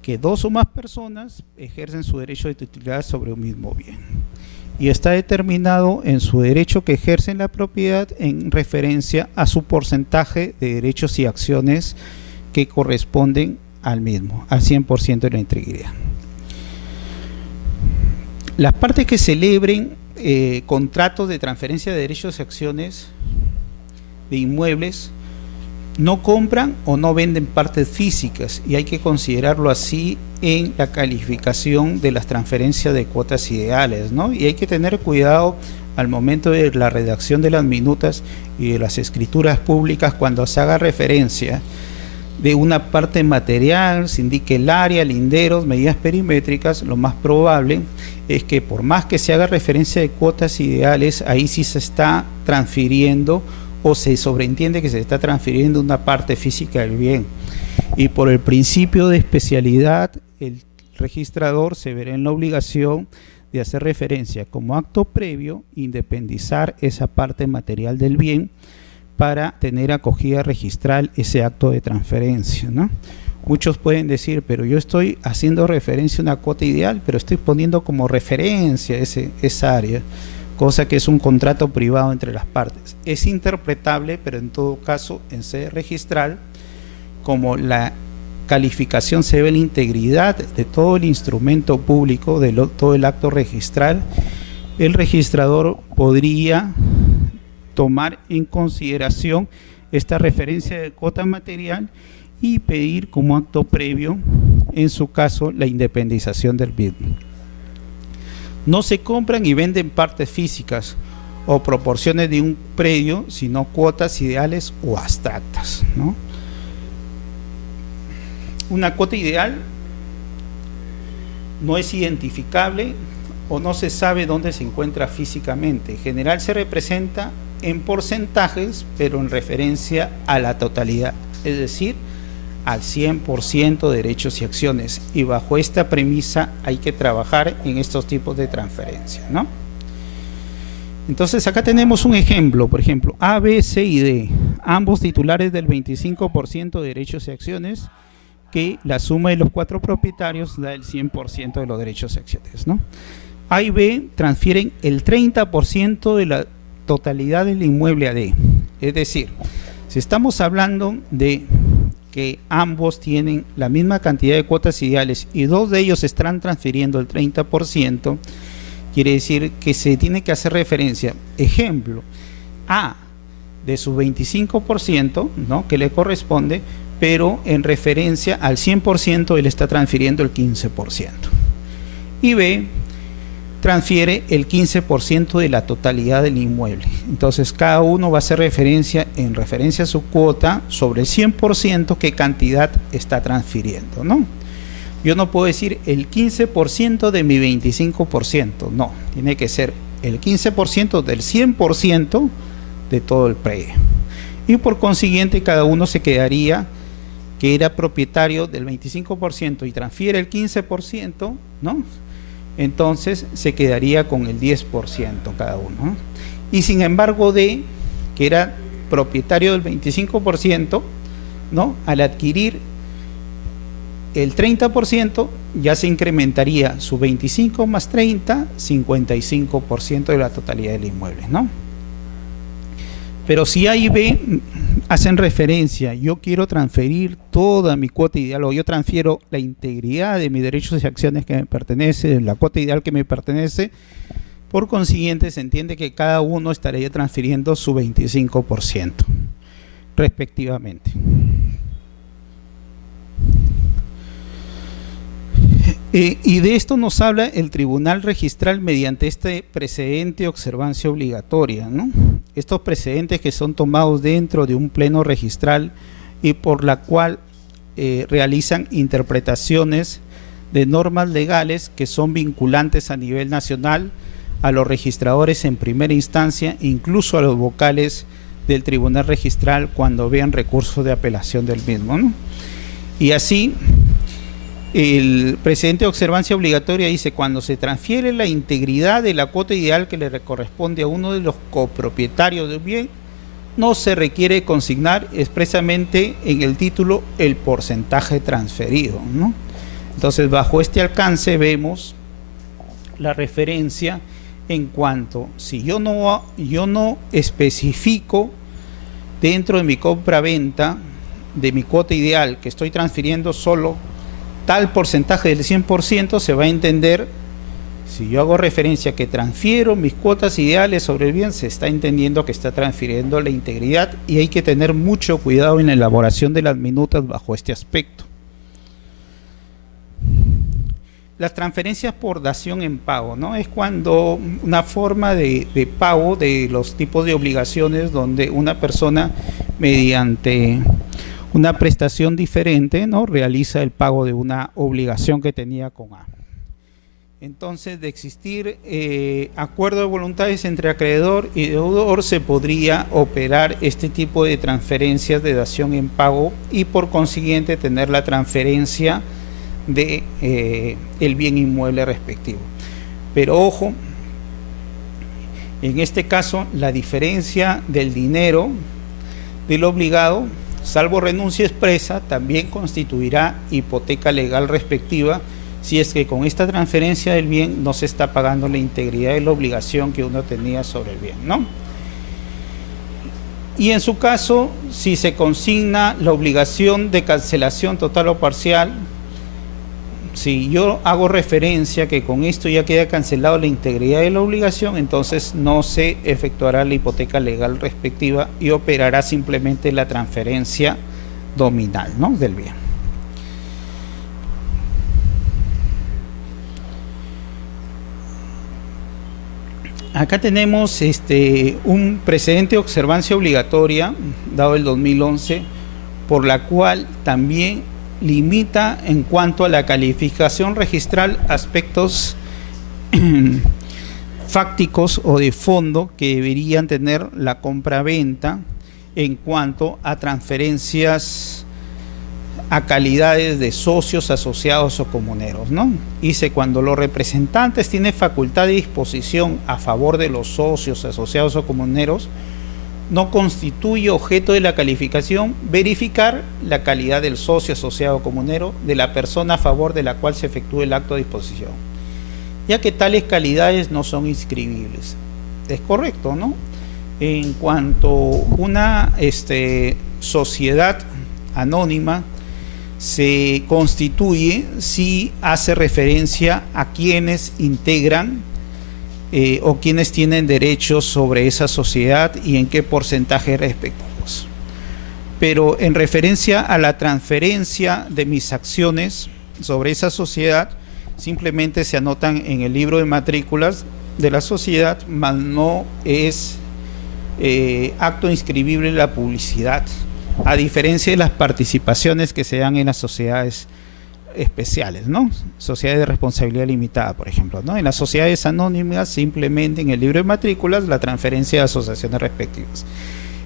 que 2 o más personas ejercen su derecho de titularidad sobre un mismo bien, y está determinado en su derecho que ejercen la propiedad en referencia a su porcentaje de derechos y acciones que corresponden al mismo, al 100% de la integridad. Las partes que celebren contratos de transferencia de derechos y acciones de inmuebles no compran o no venden partes físicas, y hay que considerarlo así en la calificación de las transferencias de cuotas ideales, ¿no? Y hay que tener cuidado al momento de la redacción de las minutas y de las escrituras públicas cuando se haga referencia de una parte material, se indique el área, linderos, medidas perimétricas. Lo más probable es que por más que se haga referencia de cuotas ideales, ahí sí se está transfiriendo o se sobreentiende que se está transfiriendo una parte física del bien. Y por el principio de especialidad, el registrador se verá en la obligación de hacer referencia como acto previo, independizar esa parte material del bien para tener acogida registral ese acto de transferencia, ¿no? Muchos pueden decir, pero yo estoy haciendo referencia a una cuota ideal, pero estoy poniendo como referencia esa área, cosa que es un contrato privado entre las partes. Es interpretable, pero en todo caso en sede registral, como la calificación se ve la integridad de todo el instrumento público, de todo el acto registral, el registrador podría tomar en consideración esta referencia de cuota material y pedir como acto previo, en su caso, la independización del mismo. No se compran y venden partes físicas o proporciones de un predio, sino cuotas ideales o abstractas, ¿no? Una cuota ideal no es identificable o no se sabe dónde se encuentra físicamente. En general se representa en porcentajes, pero en referencia a la totalidad, es decir, al 100% de derechos y acciones, y bajo esta premisa hay que trabajar en estos tipos de transferencias, ¿no? Entonces acá tenemos un ejemplo, por ejemplo, A, B, C y D, ambos titulares del 25% de derechos y acciones, que la suma de los 4 propietarios da el 100% de los derechos y acciones, ¿no? A y B transfieren el 30% de la totalidad del inmueble a D. Es decir, si estamos hablando de que ambos tienen la misma cantidad de cuotas ideales y 2 de ellos están transfiriendo el 30%, quiere decir que se tiene que hacer referencia, ejemplo, A de su 25%, ¿no?, que le corresponde, pero en referencia al 100% él está transfiriendo el 15%. Y B transfiere el 15% de la totalidad del inmueble. Entonces cada uno va a hacer referencia en referencia a su cuota sobre el 100% qué cantidad está transfiriendo, ¿no? Yo no puedo decir el 15% de mi 25%, no, tiene que ser el 15% del 100% de todo el predio. Y por consiguiente cada uno se quedaría que era propietario del 25% y transfiere el 15%, ¿no? Entonces se quedaría con el 10% cada uno, ¿no? Y sin embargo D, que era propietario del 25%, ¿no?, al adquirir el 30% ya se incrementaría su 25 más 30, 55% de la totalidad del inmueble, ¿no? Pero si A y B hacen referencia, yo quiero transferir toda mi cuota ideal, o yo transfiero la integridad de mis derechos y acciones que me pertenece, de la cuota ideal que me pertenece, por consiguiente se entiende que cada uno estaría transfiriendo su 25% respectivamente. Y de esto nos habla el Tribunal Registral mediante este precedente de observancia obligatoria, ¿no? Estos precedentes que son tomados dentro de un pleno registral y por la cual realizan interpretaciones de normas legales que son vinculantes a nivel nacional a los registradores en primera instancia, incluso a los vocales del Tribunal Registral cuando vean recursos de apelación del mismo, ¿no? Y así el precedente de observancia obligatoria dice: cuando se transfiere la integridad de la cuota ideal que le corresponde a uno de los copropietarios del bien, no se requiere consignar expresamente en el título el porcentaje transferido, ¿no? Entonces, bajo este alcance vemos la referencia en cuanto, si yo no especifico dentro de mi compra-venta de mi cuota ideal que estoy transfiriendo solo tal porcentaje del 100%, se va a entender Si yo hago referencia a que transfiero mis cuotas ideales sobre el bien, se está entendiendo que está transfiriendo la integridad, y hay que tener mucho cuidado en la elaboración de las minutas bajo este aspecto. Las transferencias por dación en pago, ¿no? Es cuando una forma de pago de los tipos de obligaciones donde una persona, mediante una prestación diferente, ¿no?, realiza el pago de una obligación que tenía con A. Entonces, de existir acuerdo de voluntades entre acreedor y deudor, se podría operar este tipo de transferencias de dación en pago y por consiguiente tener la transferencia de el bien inmueble respectivo. Pero ojo, en este caso la diferencia del dinero del obligado, salvo renuncia expresa, también constituirá hipoteca legal respectiva, si es que con esta transferencia del bien no se está pagando la integridad de la obligación que uno tenía sobre el bien, ¿no? Y en su caso, si se consigna la obligación de cancelación total o parcial, si yo hago referencia que con esto ya queda cancelado la integridad de la obligación, entonces no se efectuará la hipoteca legal respectiva y operará simplemente la transferencia nominal, ¿no?, del bien. Acá tenemos un precedente de observancia obligatoria dado el 2011, por la cual también limita en cuanto a la calificación registral aspectos fácticos o de fondo que deberían tener la compra-venta en cuanto a transferencias a calidades de socios, asociados o comuneros, ¿no? Dice, cuando los representantes tienen facultad de disposición a favor de los socios, asociados o comuneros, no constituye objeto de la calificación verificar la calidad del socio, asociado o comunero de la persona a favor de la cual se efectúe el acto de disposición, ya que tales calidades no son inscribibles. Es correcto, ¿no? En cuanto una sociedad anónima se constituye si hace referencia a quienes integran o quienes tienen derechos sobre esa sociedad y en qué porcentaje respectivos. Pero en referencia a la transferencia de mis acciones sobre esa sociedad, simplemente se anotan en el libro de matrículas de la sociedad, mas no es acto inscribible en la publicidad, a diferencia de las participaciones que se dan en las sociedades especiales, ¿no? Sociedades de responsabilidad limitada, por ejemplo, ¿no? En las sociedades anónimas, simplemente en el libro de matrículas, la transferencia de asociaciones respectivas.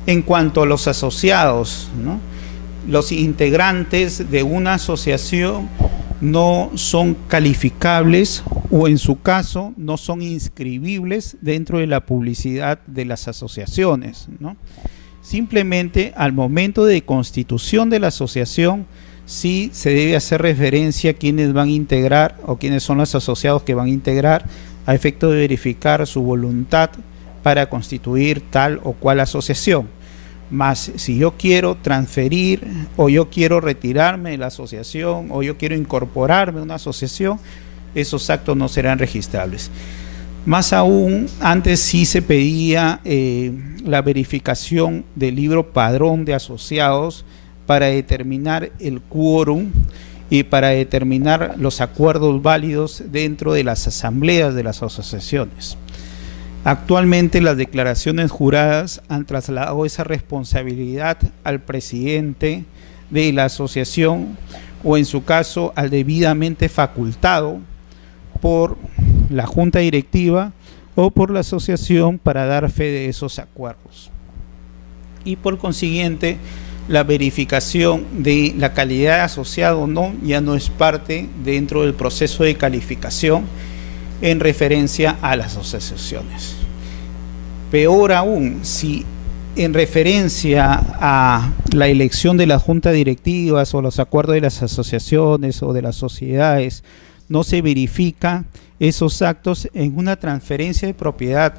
En cuanto a los asociados, ¿no?, los integrantes de una asociación no son calificables o en su caso no son inscribibles dentro de la publicidad de las asociaciones, ¿no? Simplemente al momento de constitución de la asociación sí se debe hacer referencia a quienes van a integrar o quiénes son los asociados que van a integrar, a efecto de verificar su voluntad para constituir tal o cual asociación. Más si yo quiero transferir o yo quiero retirarme de la asociación o yo quiero incorporarme a una asociación, esos actos no serán registrables. Más aún, antes sí se pedía la verificación del libro padrón de asociados para determinar el quórum y para determinar los acuerdos válidos dentro de las asambleas de las asociaciones. Actualmente las declaraciones juradas han trasladado esa responsabilidad al presidente de la asociación o en su caso al debidamente facultado por la junta directiva o por la asociación para dar fe de esos acuerdos. Y por consiguiente, la verificación de la calidad de asociado o no ya no es parte dentro del proceso de calificación en referencia a las asociaciones. Peor aún, si en referencia a la elección de las juntas directivas o los acuerdos de las asociaciones o de las sociedades, no se verifica esos actos en una transferencia de propiedad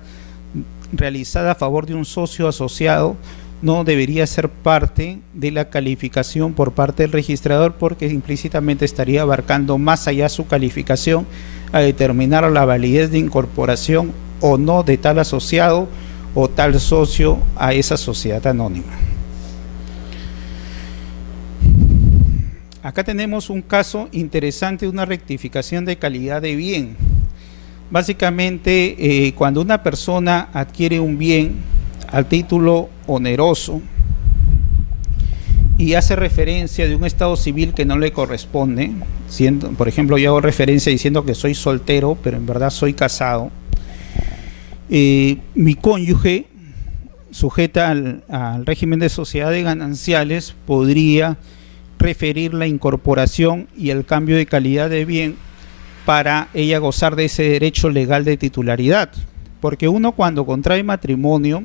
realizada a favor de un socio asociado, no debería ser parte de la calificación por parte del registrador, porque implícitamente estaría abarcando más allá su calificación a determinar la validez de incorporación o no de tal asociado o tal socio a esa sociedad anónima. Acá tenemos un caso interesante de una rectificación de calidad de bien. Básicamente, cuando una persona adquiere un bien al título oneroso y hace referencia de un estado civil que no le corresponde, siendo, por ejemplo, yo hago referencia diciendo que soy soltero, pero en verdad soy casado, mi cónyuge, sujeta al régimen de sociedades gananciales, podría referir la incorporación y el cambio de calidad de bien para ella gozar de ese derecho legal de titularidad, porque uno cuando contrae matrimonio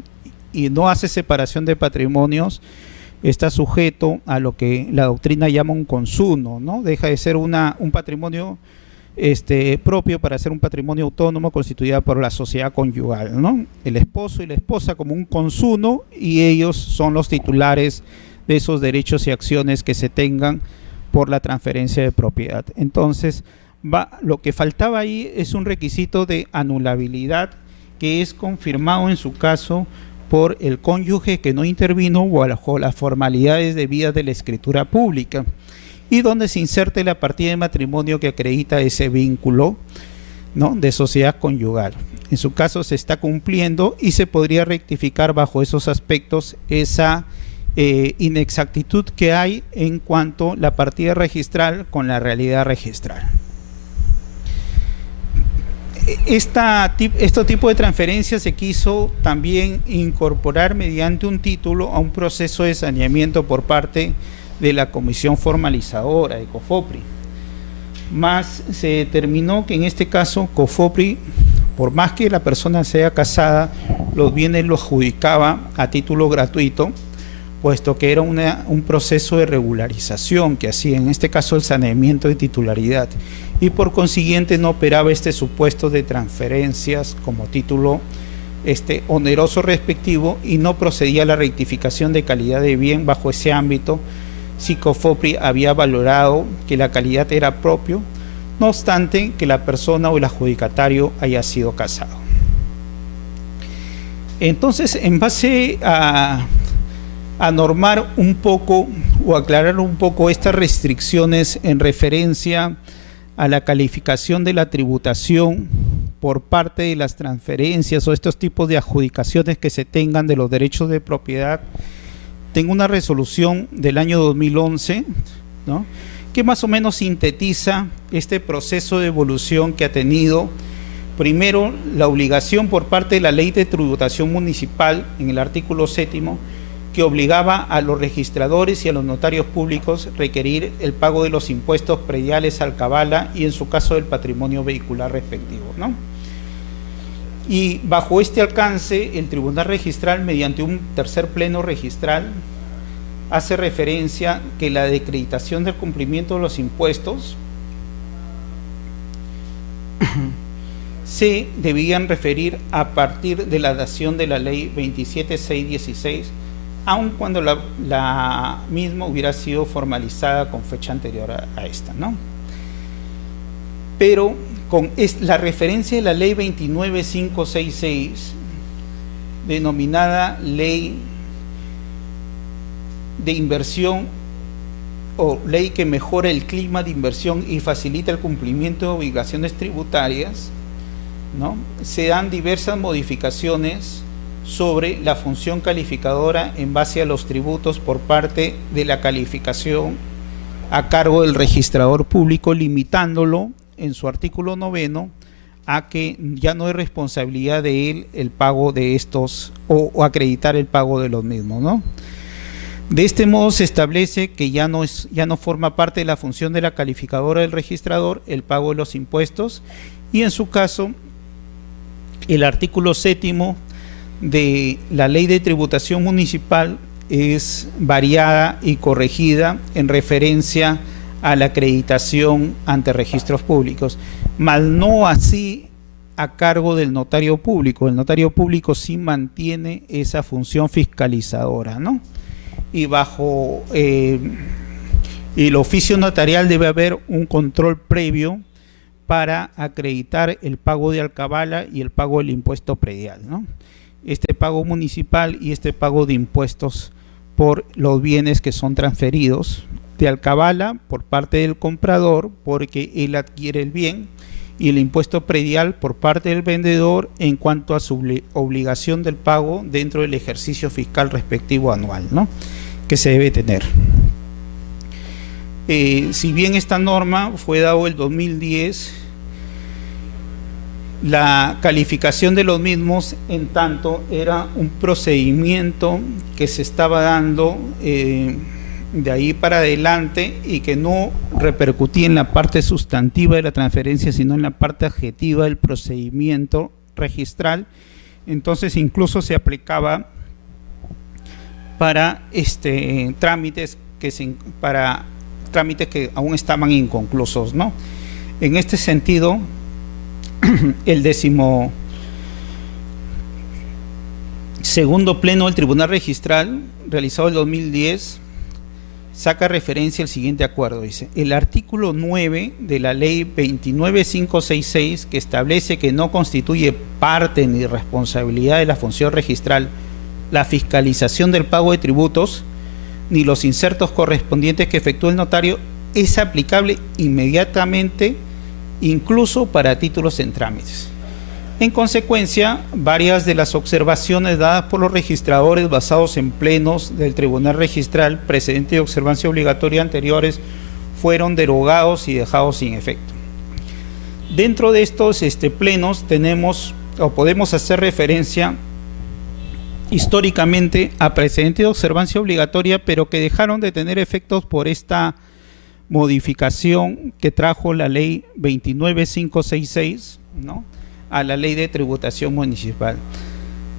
y no hace separación de patrimonios está sujeto a lo que la doctrina llama un consumo, ¿no? Deja de ser un patrimonio propio para ser un patrimonio autónomo constituido por la sociedad conyugal, ¿no? El esposo y la esposa como un consumo, y ellos son los titulares de esos derechos y acciones que se tengan por la transferencia de propiedad. Entonces, lo que faltaba ahí es un requisito de anulabilidad que es confirmado en su caso por el cónyuge que no intervino bajo las formalidades debidas de la escritura pública, y donde se inserte la partida de matrimonio que acredita ese vínculo, ¿no?, de sociedad conyugal. En su caso se está cumpliendo y se podría rectificar bajo esos aspectos esa inexactitud que hay en cuanto a la partida registral con la realidad registral. Este tipo de transferencia se quiso también incorporar mediante un título a un proceso de saneamiento por parte de la comisión formalizadora de COFOPRI. Más se determinó que en este caso COFOPRI, por más que la persona sea casada, los bienes los adjudicaba a título gratuito, puesto que era un proceso de regularización que hacía, en este caso, el saneamiento de titularidad, y por consiguiente no operaba este supuesto de transferencias como título oneroso respectivo, y no procedía a la rectificación de calidad de bien bajo ese ámbito si COFOPRI había valorado que la calidad era propio, no obstante que la persona o el adjudicatario haya sido casado. Entonces, en base a normar un poco o aclarar un poco estas restricciones en referencia a la calificación de la tributación por parte de las transferencias o estos tipos de adjudicaciones que se tengan de los derechos de propiedad, tengo una resolución del año 2011, ¿no?, que más o menos sintetiza este proceso de evolución que ha tenido. Primero, la obligación por parte de la Ley de Tributación Municipal, en el artículo 7º, que obligaba a los registradores y a los notarios públicos requerir el pago de los impuestos prediales al cabala y en su caso del patrimonio vehicular respectivo, ¿no? Y bajo este alcance, el Tribunal Registral, mediante un tercer pleno registral, hace referencia que la decretación del cumplimiento de los impuestos se debían referir a partir de la dación de la ley 27616, aun cuando la misma hubiera sido formalizada con fecha anterior a esta, ¿no? Pero con la referencia de la ley 29566, denominada ley de inversión o ley que mejora el clima de inversión y facilita el cumplimiento de obligaciones tributarias, ¿no?, se dan diversas modificaciones sobre la función calificadora en base a los tributos por parte de la calificación a cargo del registrador público, limitándolo en su artículo 9 a que ya no es responsabilidad de él el pago de estos o acreditar el pago de los mismos, ¿no? De este modo se establece que ya no forma parte de la función de la calificadora del registrador el pago de los impuestos, y en su caso el artículo 7º de la Ley de Tributación Municipal es variada y corregida en referencia a la acreditación ante registros públicos, mas no así a cargo del notario público. El notario público sí mantiene esa función fiscalizadora, ¿no? Y bajo el oficio notarial debe haber un control previo para acreditar el pago de alcabala y el pago del impuesto predial, ¿no? Este pago municipal y este pago de impuestos por los bienes que son transferidos de alcabala por parte del comprador porque él adquiere el bien, y el impuesto predial por parte del vendedor en cuanto a su obligación del pago dentro del ejercicio fiscal respectivo anual, ¿no?, que se debe tener. Si bien esta norma fue dado el 2010, la calificación de los mismos en tanto era un procedimiento que se estaba dando de ahí para adelante y que no repercutía en la parte sustantiva de la transferencia, sino en la parte adjetiva del procedimiento registral. Entonces incluso se aplicaba para trámites que aún estaban inconclusos, ¿no? En este sentido, el 12º pleno del Tribunal Registral, realizado en 2010, saca referencia al siguiente acuerdo. Dice: el artículo 9 de la ley 29566, que establece que no constituye parte ni responsabilidad de la función registral la fiscalización del pago de tributos ni los insertos correspondientes que efectúa el notario, es aplicable inmediatamente incluso para títulos en trámites. En consecuencia, varias de las observaciones dadas por los registradores basados en plenos del Tribunal Registral precedente de observancia obligatoria anteriores fueron derogados y dejados sin efecto. Dentro de estos plenos tenemos o podemos hacer referencia históricamente a precedente de observancia obligatoria, pero que dejaron de tener efectos por esta modificación que trajo la ley 29566, ¿no?, a la ley de tributación municipal.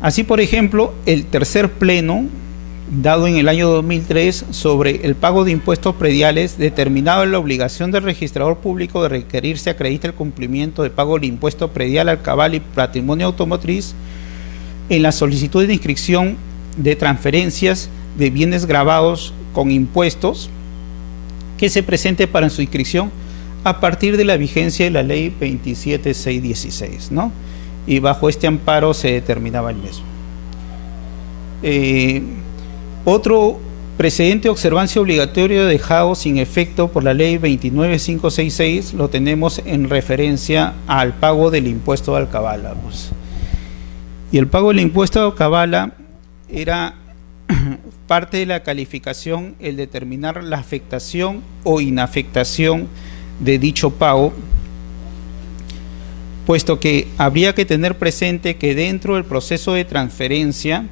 Así, por ejemplo, el tercer pleno, dado en el año 2003, sobre el pago de impuestos prediales, determinaba la obligación del registrador público de requerir se acredite el cumplimiento de pago del impuesto predial, alcabala y patrimonio automotriz en la solicitud de inscripción de transferencias de bienes gravados con impuestos que se presente para su inscripción a partir de la vigencia de la ley 27616, ¿no? Y bajo este amparo se determinaba el mismo. Otro precedente de observancia obligatoria dejado sin efecto por la ley 29566 lo tenemos en referencia al pago del impuesto de alcabala, pues. Y el pago del impuesto de alcabala era parte de la calificación el determinar la afectación o inafectación de dicho pago, puesto que habría que tener presente que dentro del proceso de transferencia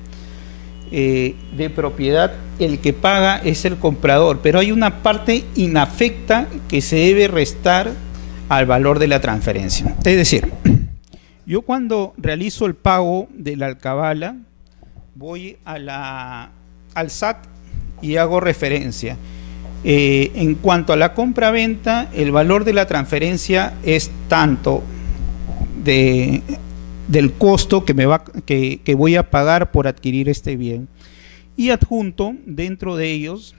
de propiedad el que paga es el comprador, pero hay una parte inafecta que se debe restar al valor de la transferencia. Es decir, yo cuando realizo el pago de la alcabala voy al SAT y hago referencia. En cuanto a la compra-venta, el valor de la transferencia es tanto del costo que voy a pagar por adquirir este bien, y adjunto dentro de ellos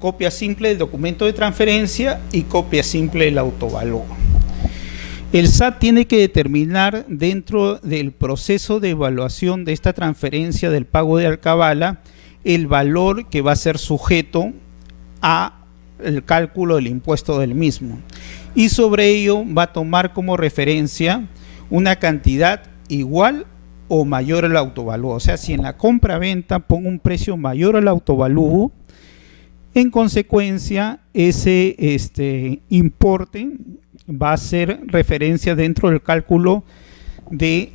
copia simple del documento de transferencia y copia simple del autovalor. El SAT tiene que determinar dentro del proceso de evaluación de esta transferencia del pago de alcabala el valor que va a ser sujeto a el cálculo del impuesto del mismo, y sobre ello va a tomar como referencia una cantidad igual o mayor al autovalúo. O sea, si en la compra-venta pongo un precio mayor al autovalúo, en consecuencia ese importe va a ser referencia dentro del cálculo de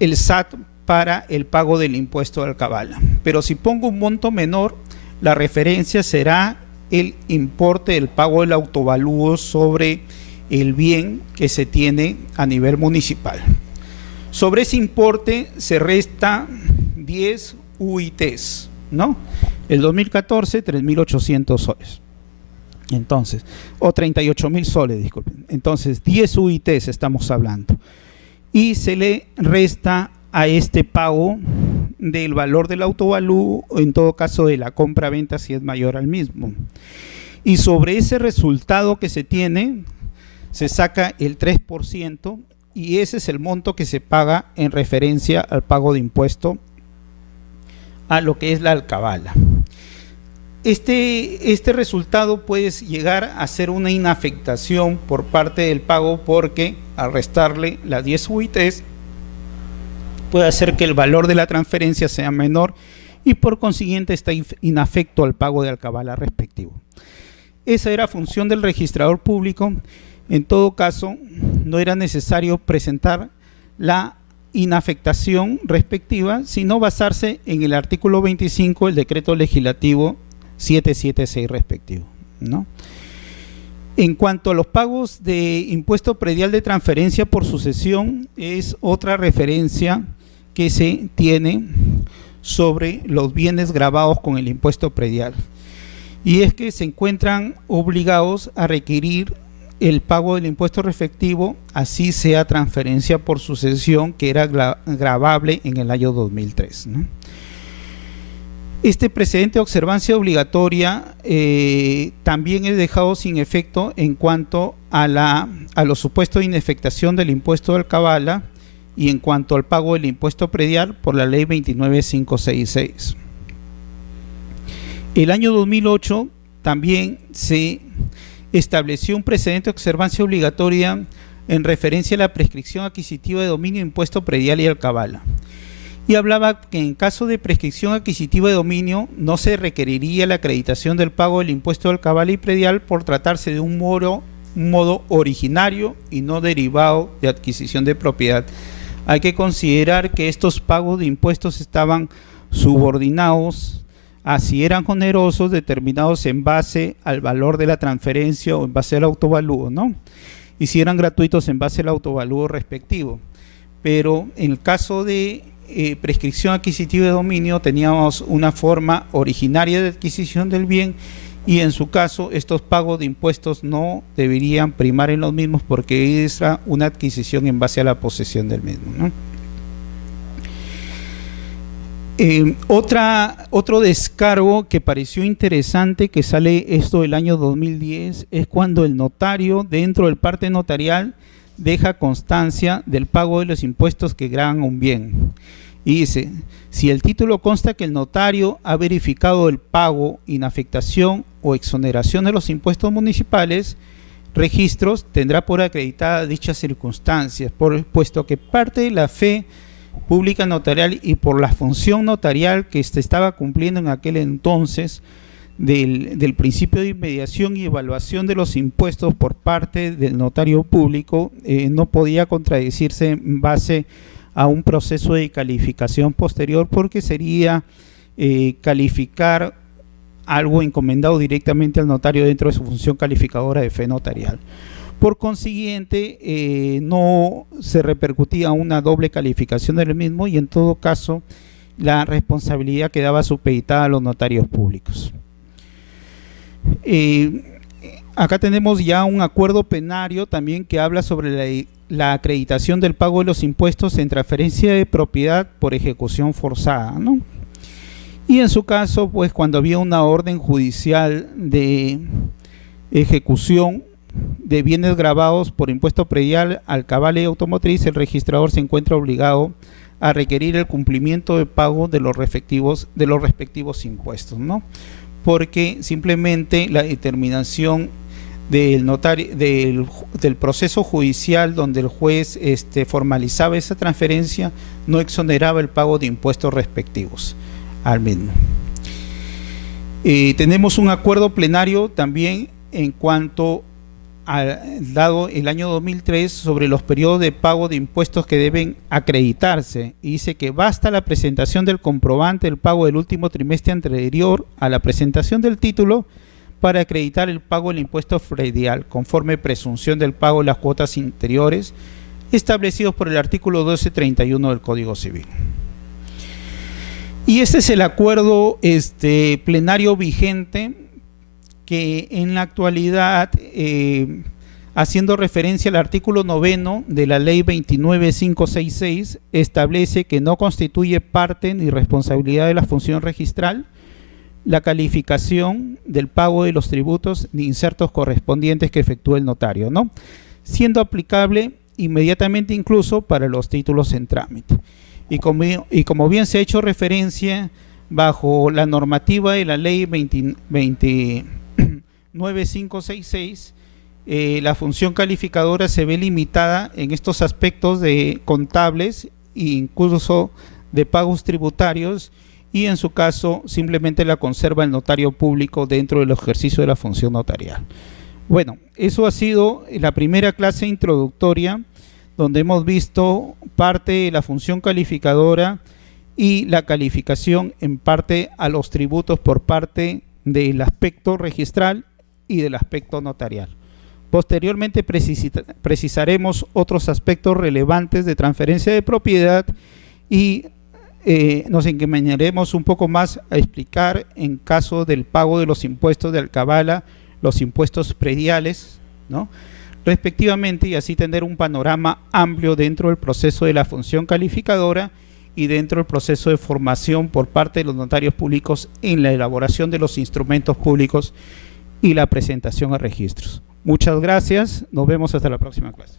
el SAT para el pago del impuesto de alcabala. Pero si pongo un monto menor, la referencia será el importe del pago del autovalúo sobre el bien que se tiene a nivel municipal. Sobre ese importe se resta 10 UITs, ¿no? El 2014, 3.800 soles. Entonces, o 38.000 soles, disculpen. Entonces, 10 UITs estamos hablando. Y se le resta a este pago del valor del autovalú, o en todo caso de la compra-venta si es mayor al mismo. Y sobre ese resultado que se tiene, se saca el 3% y ese es el monto que se paga en referencia al pago de impuesto a lo que es la alcabala. Este resultado puede llegar a ser una inafectación por parte del pago porque al restarle las 10 UITs puede hacer que el valor de la transferencia sea menor y por consiguiente está inafecto al pago de alcabala respectivo. Esa era función del registrador público. En todo caso, no era necesario presentar la inafectación respectiva, sino basarse en el artículo 25 del decreto legislativo 776 respectivo, ¿no? En cuanto a los pagos de impuesto predial de transferencia por sucesión, es otra referencia que se tiene sobre los bienes gravados con el impuesto predial. Y es que se encuentran obligados a requerir el pago del impuesto respectivo, así sea transferencia por sucesión, que era gravable en el año 2003, ¿no? Este precedente de observancia obligatoria también es dejado sin efecto en cuanto a los supuestos de inefectación del impuesto de alcabala y en cuanto al pago del impuesto predial por la ley 29566. El año 2008 también se estableció un precedente de observancia obligatoria en referencia a la prescripción adquisitiva de dominio, impuesto predial y alcabala. Y hablaba que en caso de prescripción adquisitiva de dominio no se requeriría la acreditación del pago del impuesto de alcabala y predial por tratarse de un modo originario y no derivado de adquisición de propiedad. Hay que considerar que estos pagos de impuestos estaban subordinados a si eran onerosos, determinados en base al valor de la transferencia o en base al autovalúo, ¿no? Y si eran gratuitos en base al autovalúo respectivo. Pero en el caso de prescripción adquisitiva de dominio teníamos una forma originaria de adquisición del bien y en su caso estos pagos de impuestos no deberían primar en los mismos porque es una adquisición en base a la posesión del mismo, ¿no? Otro descargo que pareció interesante que sale esto del año 2010 es cuando el notario dentro del parte notarial deja constancia del pago de los impuestos que gravan un bien. Y dice, si el título consta que el notario ha verificado el pago, inafectación o exoneración de los impuestos municipales, registros tendrá por acreditada dichas circunstancias, puesto que parte de la fe pública notarial y por la función notarial que se estaba cumpliendo en aquel entonces del principio de inmediación y evaluación de los impuestos por parte del notario público, no podía contradecirse en base a un proceso de calificación posterior porque sería calificar algo encomendado directamente al notario dentro de su función calificadora de fe notarial. Por consiguiente, no se repercutía una doble calificación del mismo y en todo caso la responsabilidad quedaba supeditada a los notarios públicos. Acá tenemos ya un acuerdo plenario también que habla sobre la acreditación del pago de los impuestos en transferencia de propiedad por ejecución forzada, ¿no? Y en su caso, pues cuando había una orden judicial de ejecución de bienes gravados por impuesto predial, alcabala y automotriz, el registrador se encuentra obligado a requerir el cumplimiento de pago de los respectivos impuestos, ¿no? Porque simplemente la determinación del notario, del proceso judicial donde el juez formalizaba esa transferencia no exoneraba el pago de impuestos respectivos al mismo. Tenemos un acuerdo plenario también en cuanto dado el año 2003 sobre los periodos de pago de impuestos que deben acreditarse y dice que basta la presentación del comprobante del pago del último trimestre anterior a la presentación del título para acreditar el pago del impuesto predial conforme presunción del pago de las cuotas interiores establecidos por el artículo 1231 del Código Civil. Y este es el acuerdo plenario vigente que en la actualidad, haciendo referencia al artículo 9 de la ley 29566, establece que no constituye parte ni responsabilidad de la función registral la calificación del pago de los tributos ni insertos correspondientes que efectúe el notario, ¿no? Siendo aplicable inmediatamente incluso para los títulos en trámite. Y como bien se ha hecho referencia, bajo la normativa de la ley 29566, la función calificadora se ve limitada en estos aspectos de contables e incluso de pagos tributarios, y en su caso simplemente la conserva el notario público dentro del ejercicio de la función notarial. Bueno, eso ha sido la primera clase introductoria, donde hemos visto parte de la función calificadora y la calificación en parte a los tributos por parte del aspecto registral y del aspecto notarial. Posteriormente precisaremos otros aspectos relevantes de transferencia de propiedad y nos encaminaremos un poco más a explicar en caso del pago de los impuestos de alcabala, los impuestos prediales, ¿no?, respectivamente, y así tener un panorama amplio dentro del proceso de la función calificadora y dentro del proceso de formación por parte de los notarios públicos en la elaboración de los instrumentos públicos y la presentación a registros. Muchas gracias, nos vemos hasta la próxima clase.